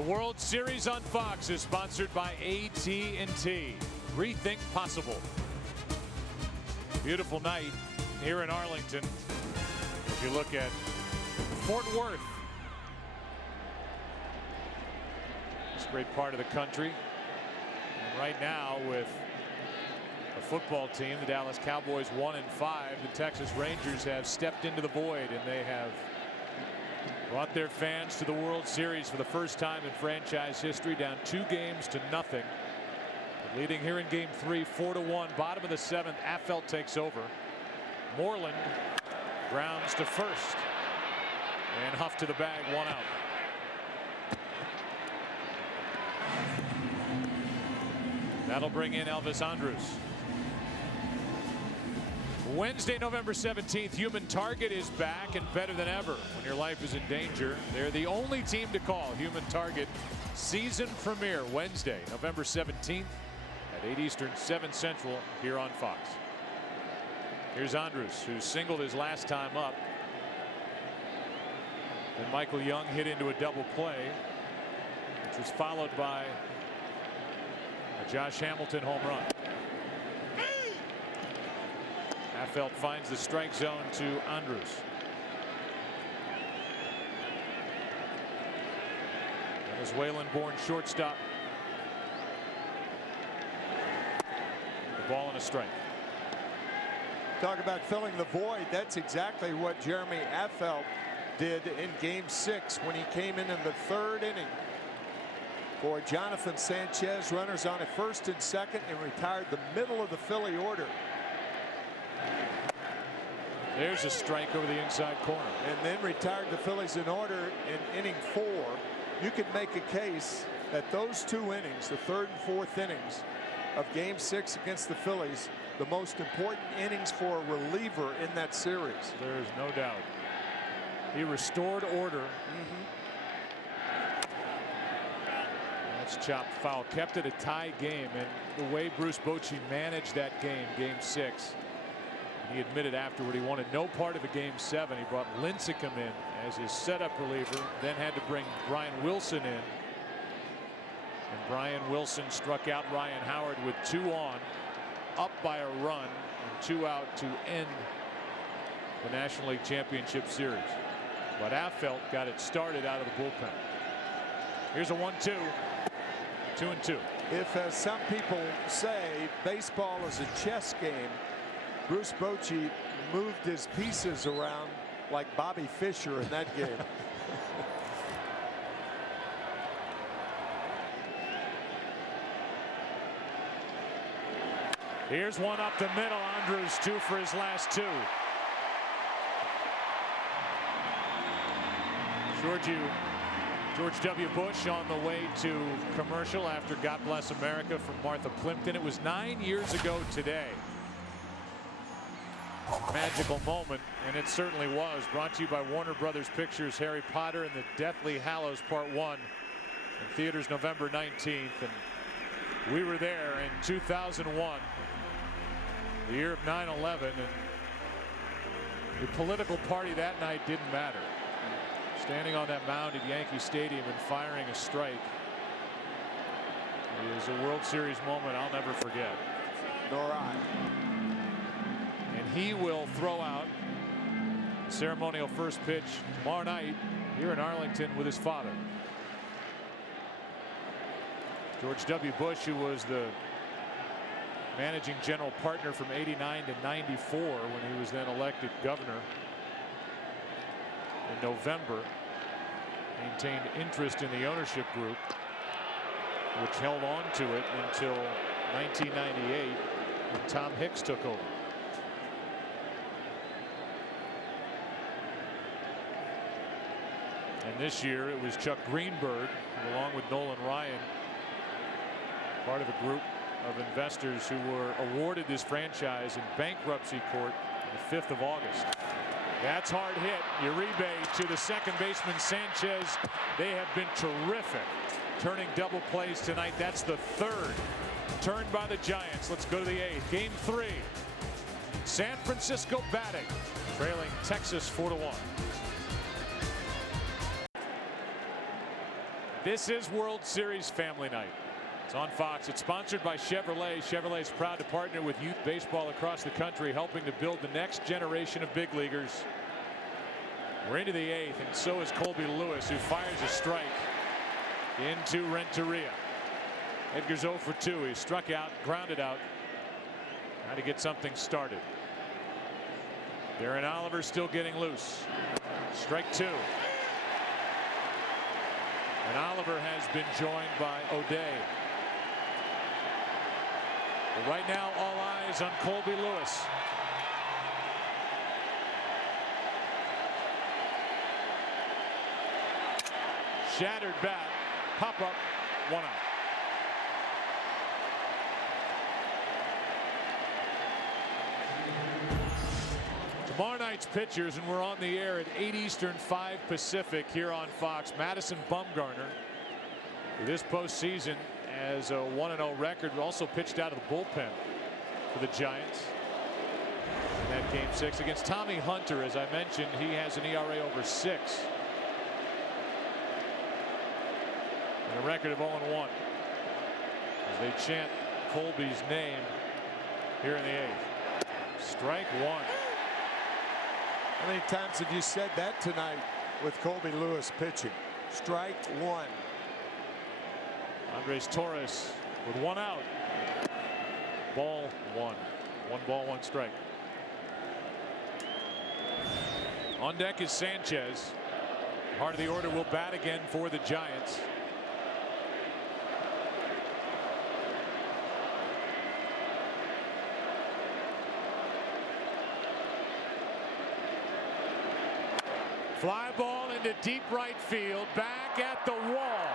The World Series on Fox is sponsored by AT&T. Rethink possible. Beautiful night here in Arlington. If you look at Fort Worth, it's a great part of the country. And right now, with a football team, the Dallas Cowboys 1-5, the Texas Rangers have stepped into the void, and they have brought their fans to the World Series for the first time in franchise history, down 2-0. Leading here in game 3, 4-1. Bottom of the 7th, Affeldt takes over. Moreland grounds to first, and Huff to the bag, 1 out. That'll bring in Elvis Andrus. Wednesday, November 17th, Human Target is back and better than ever. When your life is in danger, they're the only team to call. Human Target season premiere Wednesday, November 17th at 8 Eastern, 7 Central here on Fox. Here's Andrus, who singled his last time up. Then Michael Young hit into a double play, which was followed by a Josh Hamilton home run. Affeldt finds the strike zone to Andrus. Venezuelan-born shortstop. The ball and a strike. Talk about filling the void. That's exactly what Jeremy Affeldt did in game 6 when he came in the 3rd inning for Jonathan Sanchez. Runners on at first and second, and retired the middle of the Philly order. There's a strike over the inside corner. And then retired the Phillies in order in inning 4. You could make a case that those 2 innings, the 3rd and 4th innings of game 6 against the Phillies, the most important innings for a reliever in that series. There is no doubt. He restored order. That's chopped foul. Kept it a tie game. And the way Bruce Bochy managed that game, game 6, he admitted afterward he wanted no part of a game 7. He brought Lincecum in as his setup reliever, then had to bring Brian Wilson in. And Brian Wilson struck out Ryan Howard with 2 on, up by a run, and 2 out to end the National League Championship Series. But Affeldt got it started out of the bullpen. Here's a 1-2. 2-2. If, as some people say, baseball is a chess game, Bruce Bochy moved his pieces around like Bobby Fischer in that game. Here's one up the middle. Andrus 2 for his last 2. George W. Bush on the way to commercial after God Bless America from Martha Plimpton. It was 9 years ago today. Magical moment, and it certainly was. Brought to you by Warner Brothers Pictures, Harry Potter and the Deathly Hallows Part 1 in theaters November 19th. And we were there in 2001, the year of 9/11, and the political party that night didn't matter. Standing on that mound at Yankee Stadium and firing a strike is a World Series moment I'll never forget. Nor I. And he will throw out the ceremonial first pitch tomorrow night here in Arlington with his father. George W. Bush, who was the managing general partner from '89 to '94 when he was then elected governor in November, maintained interest in the ownership group, which held on to it until 1998 when Tom Hicks took over. And this year it was Chuck Greenberg, who, along with Nolan Ryan, part of a group of investors who were awarded this franchise in bankruptcy court on the 5th of August. That's hard hit. Uribe to the second baseman Sanchez. They have been terrific turning double plays tonight. That's the 3rd turn by the Giants. Let's go to the 8th. Game 3. San Francisco batting, trailing Texas 4-1. This is World Series family night. It's on Fox. It's sponsored by Chevrolet. Chevrolet is proud to partner with youth baseball across the country, helping to build the next generation of big leaguers. We're into the 8th, and so is Colby Lewis, who fires a strike into Renteria. Edgar's 0 for 2. He struck out, grounded out, trying to get something started. Darren Oliver still getting loose. Strike 2. And Oliver has been joined by O'Day. But right now, all eyes on Colby Lewis. Shattered bat, pop up, 1 out. Tomorrow night's pitchers, and we're on the air at 8 Eastern, 5 Pacific here on Fox. Madison Bumgarner, for this postseason, as a 1-0 record, also pitched out of the bullpen for the Giants. In that game 6 against Tommy Hunter, as I mentioned, he has an ERA over 6. And a record of 0-1 as they chant Colby's name here in the 8th. Strike 1. How many times have you said that tonight with Colby Lewis pitching? Strike 1. Andres Torres with 1 out. Ball 1. 1 ball, 1 strike. On deck is Sanchez. Heart of the order will bat again for the Giants. Fly ball into deep right field, back at the wall.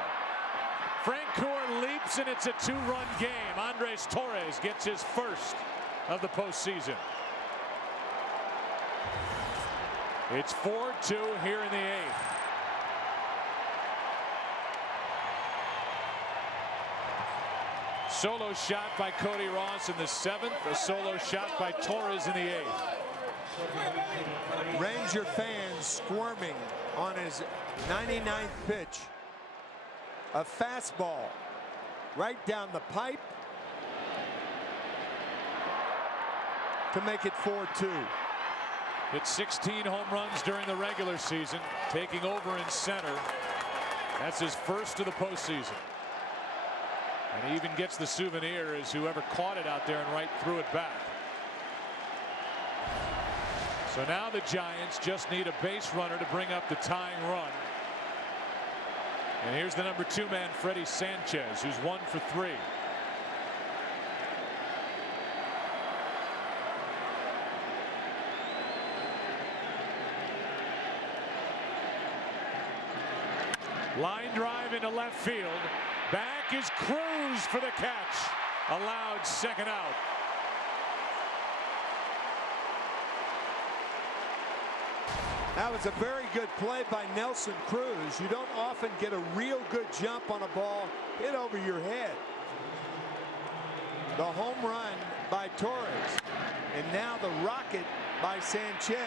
Frank Gore leaps, and it's a 2-run game. Andres Torres gets his first of the postseason. It's 4-2 here in the 8th. Solo shot by Cody Ross in the 7th. A solo shot by Torres in the 8th. Ranger fans squirming on his 99th pitch. A fastball right down the pipe to make it 4-2. Hit 16 home runs during the regular season, taking over in center. That's his first of the postseason. And he even gets the souvenir as whoever caught it out there and right threw it back. So now the Giants just need a base runner to bring up the tying run. And here's the number 2 man, Freddie Sanchez, who's 1 for 3. Line drive into left field. Back is Cruz for the catch. Allowed second out. That was a very good play by Nelson Cruz. You don't often get a real good jump on a ball hit over your head. The home run by Torres, and now the rocket by Sanchez.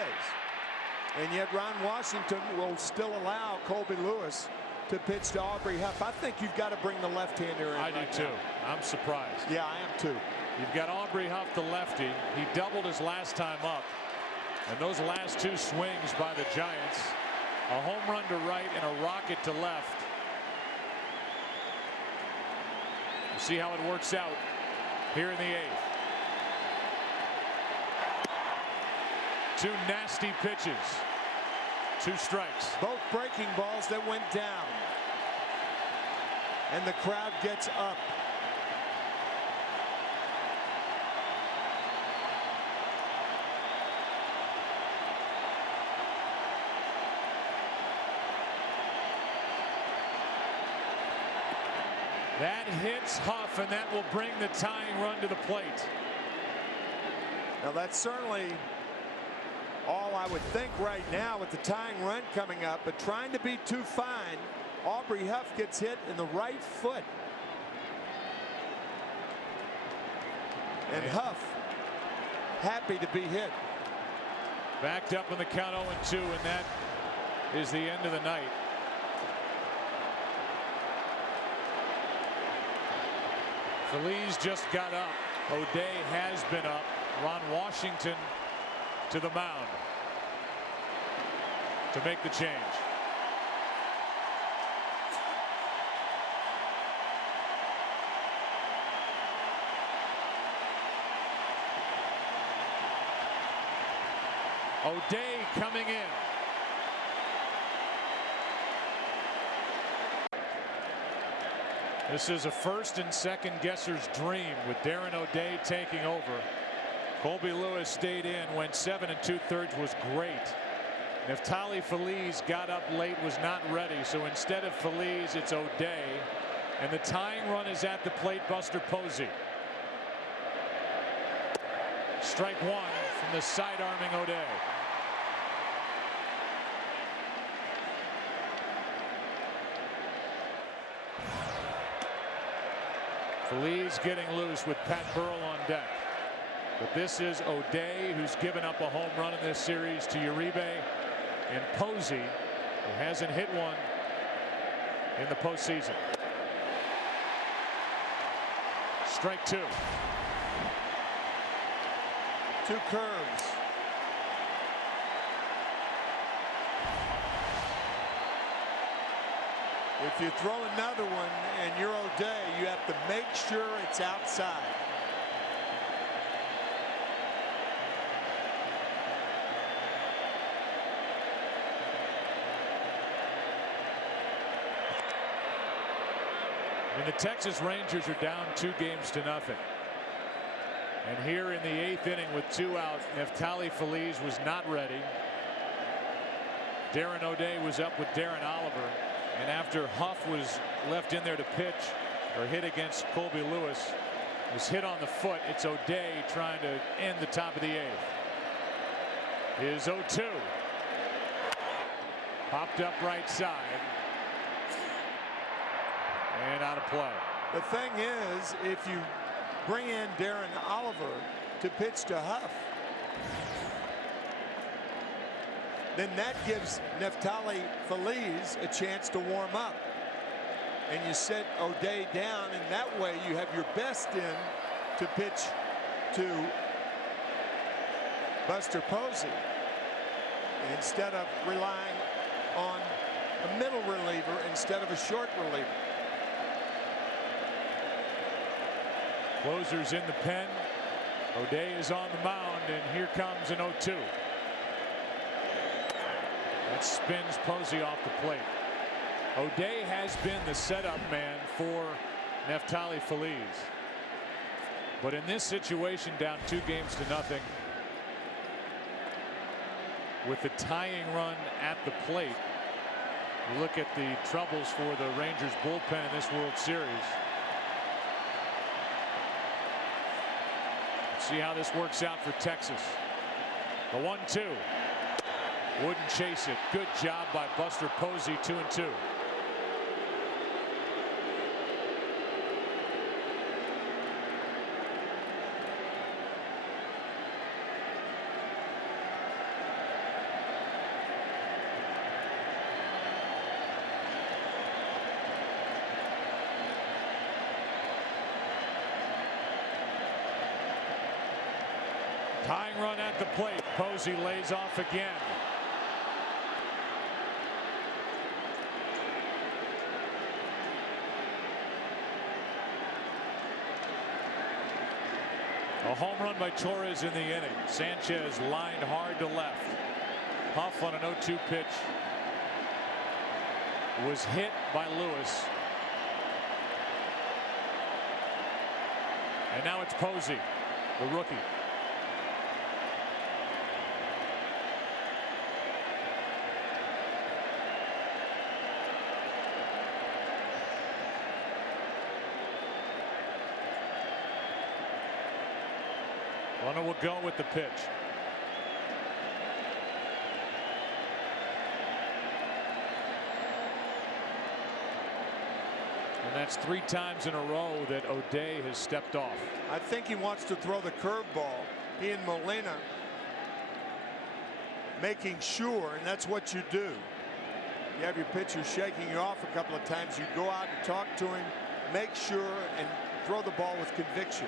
And yet Ron Washington will still allow Colby Lewis to pitch to Aubrey Huff. I think you've got to bring the left-hander in. I do too. I'm surprised. Yeah, I am too. You've got Aubrey Huff, the lefty. He doubled his last time up. And those last 2 swings by the Giants, a home run to right and a rocket to left. We'll see how it works out here in the 8th. 2 nasty pitches. 2 strikes. Both breaking balls that went down. And the crowd gets up. That hits Huff, and that will bring the tying run to the plate. Now that's certainly all I would think right now with the tying run coming up, but trying to be too fine, Aubrey Huff gets hit in the right foot. And Huff happy to be hit. Backed up in the count 0-2, and that is the end of the night. Feliz just got up. O'Day has been up. Ron Washington to the mound to make the change. O'Day coming in. This is a first and second guesser's dream with Darren O'Day taking over. Colby Lewis stayed in, went 7 2/3, was great. Neftali Feliz got up late, was not ready. So instead of Feliz, it's O'Day. And the tying run is at the plate, Buster Posey. Strike one from the side arming O'Day. Feliz getting loose with Pat Burrell on deck. But this is O'Day, who's given up a home run in this series to Uribe, and Posey, who hasn't hit one in the postseason. Strike two. Two curves. If you throw another one and you're O'Day, you have to make sure it's outside. And the Texas Rangers are down 2-0. And here in the 8th inning with 2 out, Neftali Feliz was not ready. Darren O'Day was up with Darren Oliver. And after Huff was left in there to pitch or hit against Colby Lewis, was hit on the foot. It's O'Day trying to end the top of the 8th. Is 0-2. Popped up right side. And out of play. The thing is, if you bring in Darren Oliver to pitch to Huff, then that gives Neftali Feliz a chance to warm up. And you set O'Day down, and that way you have your best in to pitch to Buster Posey instead of relying on a middle reliever instead of a short reliever. Closers in the pen. O'Day is on the mound, and here comes an 0-2. That spins Posey off the plate. O'Day has been the setup man for Neftali Feliz. But in this situation, down 2-0, with the tying run at the plate, you look at the troubles for the Rangers bullpen in this World Series. Let's see how this works out for Texas. The 1-2. Wouldn't chase it. Good job by Buster Posey, 2-2. Tying run at the plate. Posey lays off again. A home run by Torres in the inning. Sanchez lined hard to left. Huff on an 0-2 pitch was hit by Lewis. And now it's Posey, the rookie. Runner will go with the pitch. And that's 3 times in a row that O'Day has stepped off. I think he wants to throw the curveball. He and Molina making sure, and that's what you do. You have your pitcher shaking you off a couple of times. You go out and talk to him, make sure, and throw the ball with conviction.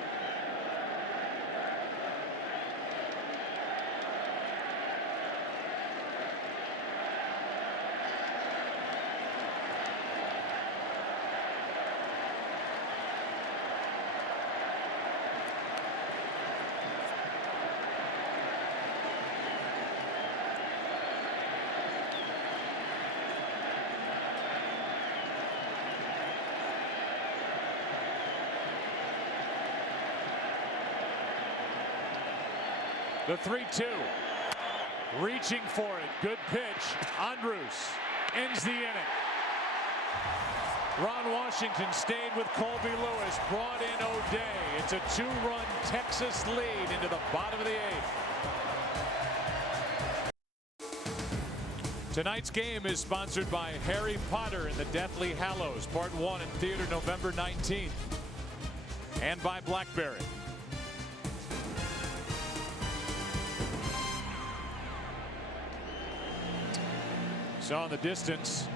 The 3-2. Reaching for it. Good pitch. Andrus ends the inning. Ron Washington stayed with Colby Lewis. Brought in O'Day. It's a 2-run Texas lead into the bottom of the 8th. Tonight's game is sponsored by Harry Potter and the Deathly Hallows, Part 1 in theater November 19th. And by BlackBerry. So in the distance,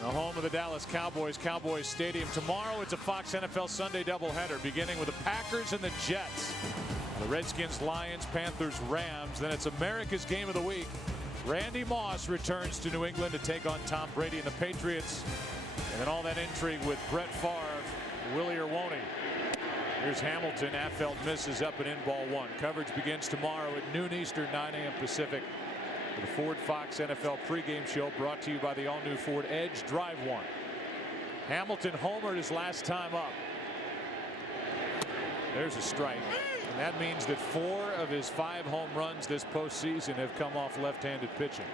the home of the Dallas Cowboys, Cowboys Stadium. Tomorrow it's a Fox NFL Sunday doubleheader, beginning with the Packers and the Jets. The Redskins, Lions, Panthers, Rams. Then it's America's Game of the Week. Randy Moss returns to New England to take on Tom Brady and the Patriots. And then all that intrigue with Brett Favre, Willie or won't he? Here's Hamilton. Affeld misses up and in, ball 1. Coverage begins tomorrow at noon Eastern, 9 a.m. Pacific. The Ford Fox NFL pregame show brought to you by the all-new Ford Edge Drive 1. Hamilton homered his last time up. There's a strike. And that means that 4 of his 5 home runs this postseason have come off left-handed pitching,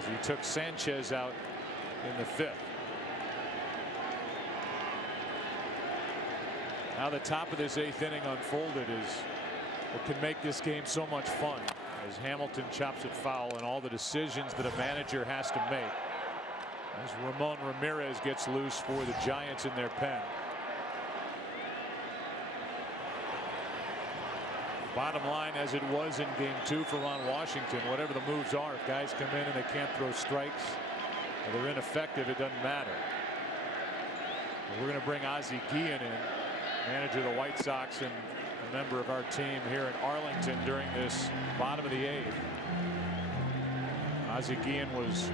as he took Sanchez out in the 5th. Now the top of this 8th inning unfolded is what can make this game so much fun, as Hamilton chops it foul and all the decisions that a manager has to make as Ramon Ramirez gets loose for the Giants in their pen. Bottom line, as it was in game 2 for Ron Washington, whatever the moves are, if guys come in and they can't throw strikes or they're ineffective, it doesn't matter. And we're going to bring Ozzie Guillen in, manager of the White Sox and a member of our team here in Arlington during this bottom of the 8th. Ozzie Guillen was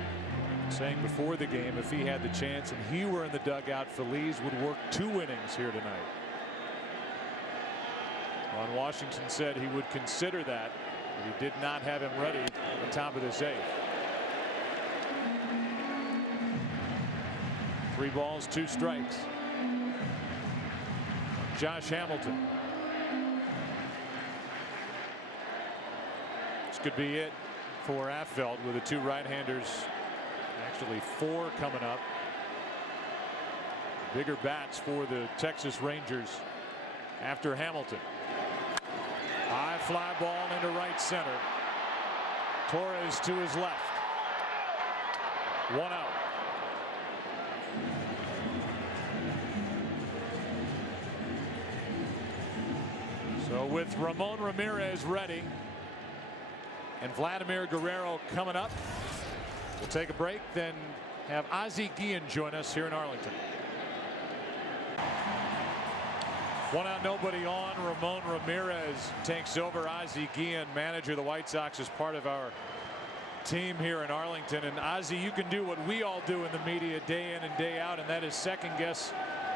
saying before the game, if he had the chance and he were in the dugout, Feliz would work 2 innings here tonight. Ron Washington said he would consider that, but he did not have him ready at the top of this 8th. 3 balls, 2 strikes. Josh Hamilton. This could be it for Affeld with the 2 right-handers. Actually 4 coming up. Bigger bats for the Texas Rangers after Hamilton. High fly ball into right center. Torres to his left. 1 out. So with Ramon Ramirez ready and Vladimir Guerrero coming up, we'll take a break, then have Ozzie Guillen join us here in Arlington. 1 out, nobody on. Ramon Ramirez takes over. Ozzie Guillen, manager of the White Sox, is part of our team here in Arlington. And Ozzie, you can do what we all do in the media day in and day out, and that is second guess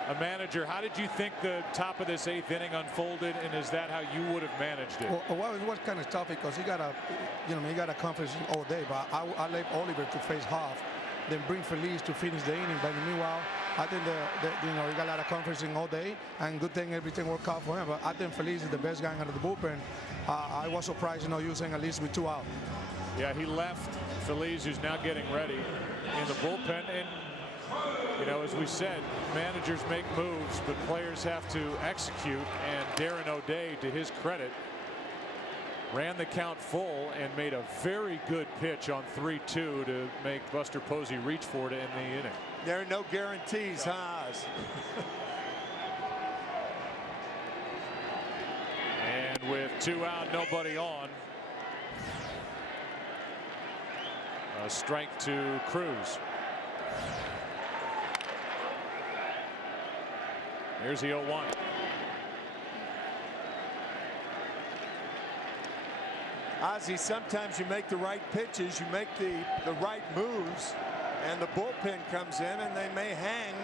a manager. How did you think the top of this 8th inning unfolded, and is that how you would have managed it? Well, it was kind of tough because he got a conference all day, but I left Oliver to face Hoff, then bring Feliz to finish the inning. But meanwhile, I think he got a lot of conferencing all day, and good thing everything worked out for him. But I think Feliz is the best guy out of the bullpen. I was surprised, using at least with 2 out. Yeah, he left Feliz, who's now getting ready in the bullpen. And as we said, managers make moves, but players have to execute. And Darren O'Day, to his credit, ran the count full and made a very good pitch on 3-2 to make Buster Posey reach for it in the inning. There are no guarantees, huh? And with 2 out, nobody on. A strike to Cruz. Here's the 0-1. Ozzie, sometimes you make the right pitches, you make the right moves, and the bullpen comes in and they may hang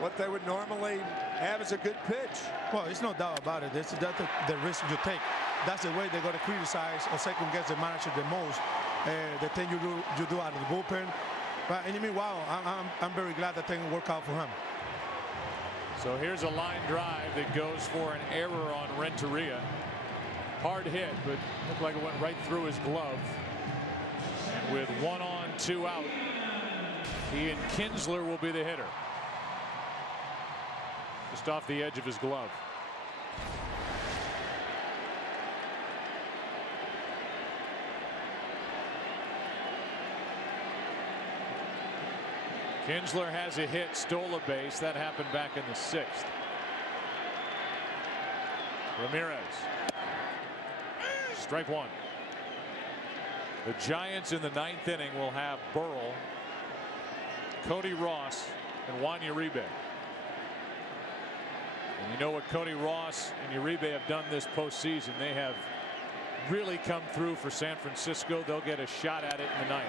what they would normally have as a good pitch. Well, it's no doubt about it. That's the risk you take. That's the way they're going to criticize or second guess the manager the most. The thing you do out of the bullpen. But in the meanwhile, I'm very glad that thing worked out for him. So here's a line drive that goes for an error on Renteria. Hard hit, but looked like it went right through his glove. With 1 on, 2 out, Ian Kinsler will be the hitter. Just off the edge of his glove. Kinsler has a hit, stole a base. That happened back in the 6th. Ramirez. Strike 1. The Giants in the 9th inning will have Burrell, Cody Ross, and Juan Uribe. And you know what Cody Ross and Uribe have done this postseason. They have really come through for San Francisco. They'll get a shot at it in the 9th.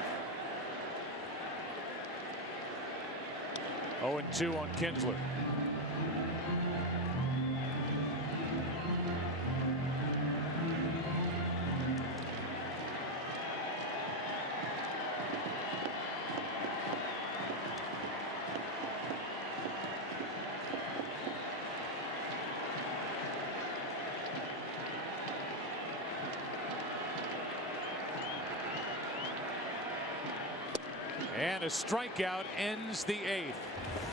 0-2 on Kinsler. And a strikeout ends the 8th.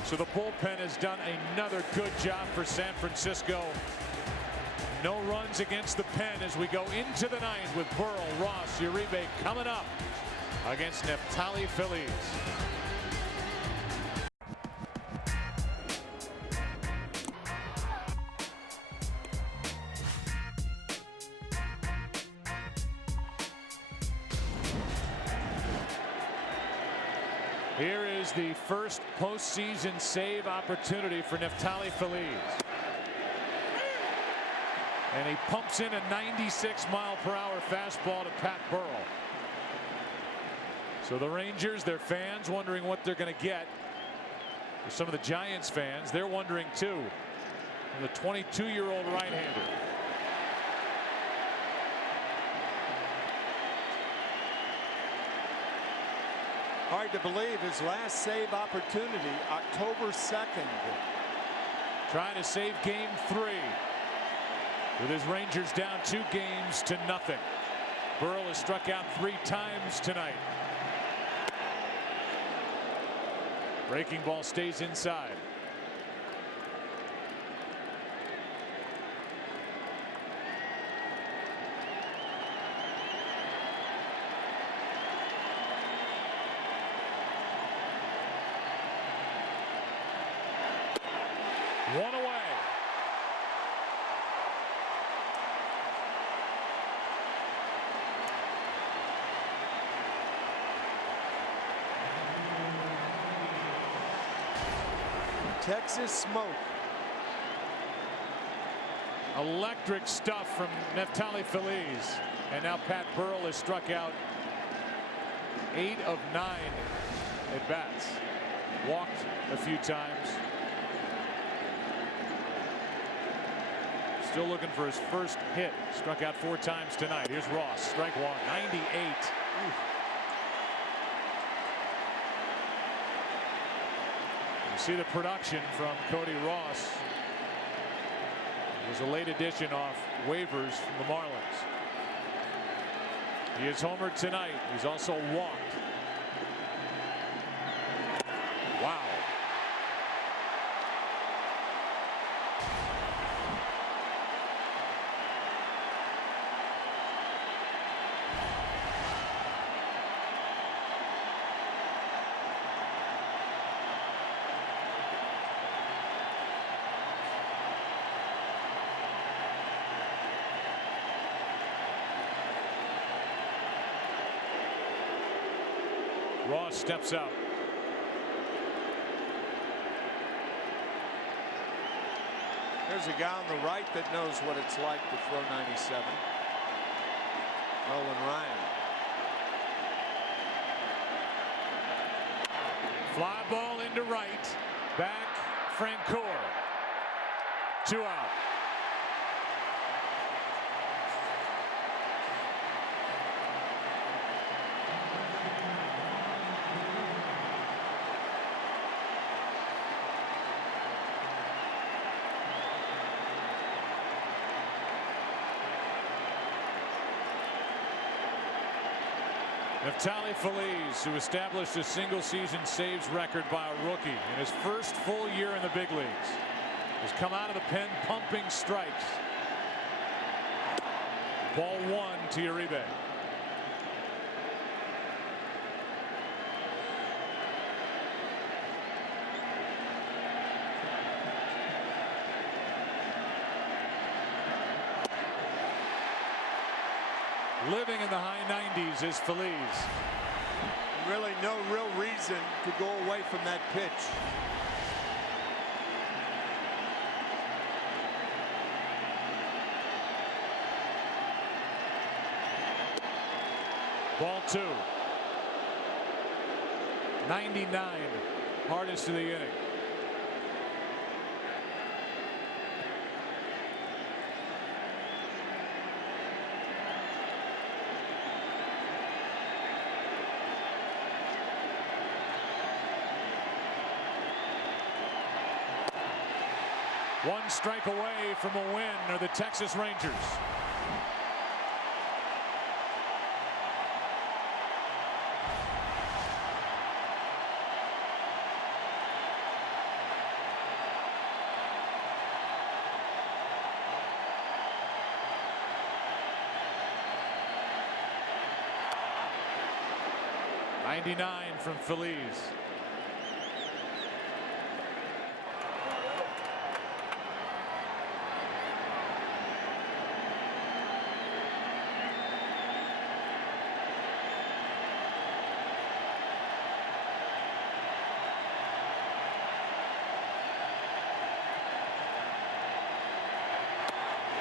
So the bullpen has done another good job for San Francisco. No runs against the pen as we go into the 9th with Burrell, Ross, Uribe coming up against Neftali Feliz. Here is the first postseason save opportunity for Neftali Feliz. And he pumps in a 96-mile-per-hour fastball to Pat Burrell. So the Rangers, their fans wondering what they're going to get. For some of the Giants fans, they're wondering too. The 22-year-old right-hander. Hard to believe his last save opportunity, October 2nd. Trying to save game 3. With his Rangers down 2-0. Burrell has struck out 3 times tonight. Breaking ball stays inside. One away. Texas smoke. Electric stuff from Neftali Feliz. And now Pat Burrell has struck out 8 of 9 at bats. Walked a few times. Still looking for his first hit. Struck out 4 times tonight. Here's Ross. Strike 1. 98. Ooh. You see the production from Cody Ross. It was a late addition off waivers from the Marlins. He is homered tonight. He's also walked. Wow. Ross steps out. There's a guy on the right that knows what it's like to throw 97. Nolan Ryan. Fly ball into right. Back Francoeur. 2 out. Neftali Feliz, who established a single-season saves record by a rookie in his first full year in the big leagues, has come out of the pen pumping strikes. Ball 1 to Uribe. Living in the high 90s is Feliz. Really no real reason to go away from that pitch. Ball 2. 99. Hardest of the inning. One strike away from a win are the Texas Rangers. .99 from Feliz.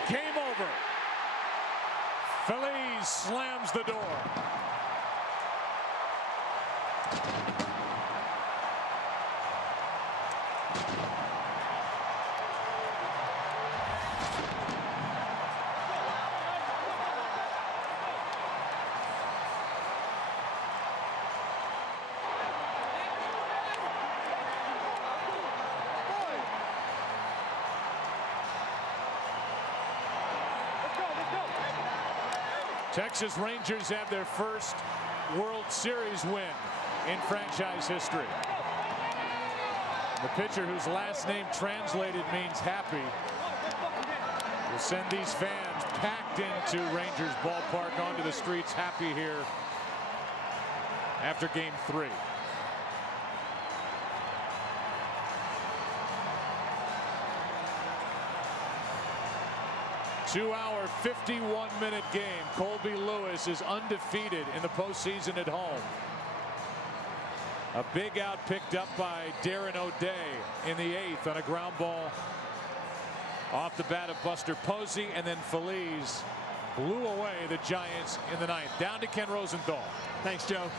Game over. Feliz slams the door. Texas Rangers have their first World Series win in franchise history. The pitcher whose last name translated means happy will send these fans packed into Rangers ballpark onto the streets happy here after game 3. Two-hour, 51-minute game. Colby Lewis is undefeated in the postseason at home. A big out picked up by Darren O'Day in the 8th on a ground ball off the bat of Buster Posey, and then Feliz blew away the Giants in the 9th. Down to Ken Rosenthal. Thanks, Joe.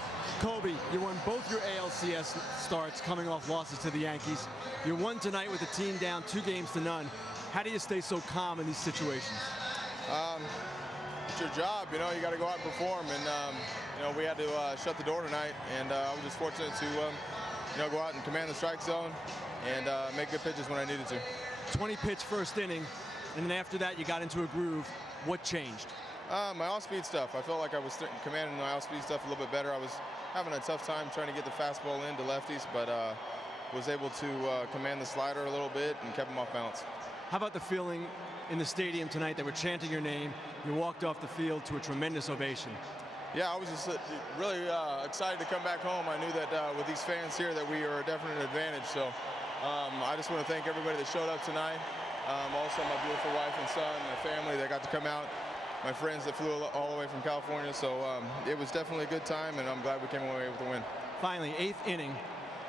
Colby, you won both your ALCS starts coming off losses to the Yankees. You won tonight with the team down 2-0. How do you stay so calm in these situations? It's your job, you know. You got to go out and perform, and you know, we had to shut the door tonight, and I was just fortunate to you know, go out and command the strike zone and make good pitches when I needed to. 20-pitch first inning, and then after that you got into a groove. What changed? My off-speed stuff. I felt like I was commanding my off-speed stuff a little bit better. I was having a tough time trying to get the fastball into lefties, but was able to command the slider a little bit and kept them off balance. How about the feeling in the stadium tonight? They were chanting your name. You walked off the field to a tremendous ovation. Yeah, I was just really excited to come back home. I knew that with these fans here that we are definitely an advantage. So I just want to thank everybody that showed up tonight. Also my beautiful wife and son, my family that got to come out, my friends that flew all the way from California. So it was definitely a good time, and I'm glad we came away with the win. Finally, 8th inning,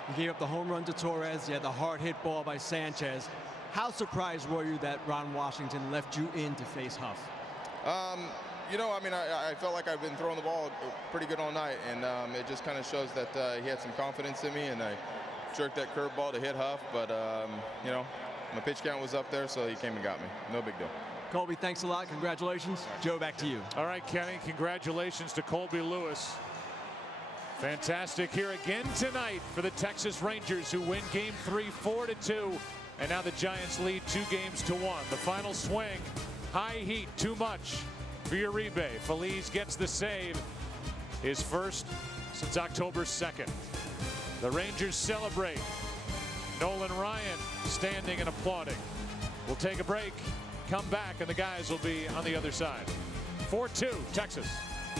you gave up the home run to Torres. You had the hard hit ball by Sanchez. How surprised were you that Ron Washington left you in to face Huff? You know, I mean, I felt like I've been throwing the ball pretty good all night, and it just kind of shows that he had some confidence in me, and I jerked that curveball to hit Huff, but, you know, my pitch count was up there, so he came and got me. No big deal. Colby, thanks a lot. Congratulations. Joe, back to you. All right, Kenny, congratulations to Colby Lewis. Fantastic here again tonight for the Texas Rangers, who win Game 3 4-2, and now the Giants lead 2-1. The final swing, high heat, too much for Uribe. Feliz gets the save, his first since October 2nd. The Rangers celebrate. Nolan Ryan standing and applauding. We'll take a break, come back, and the guys will be on the other side. 4-2, Texas.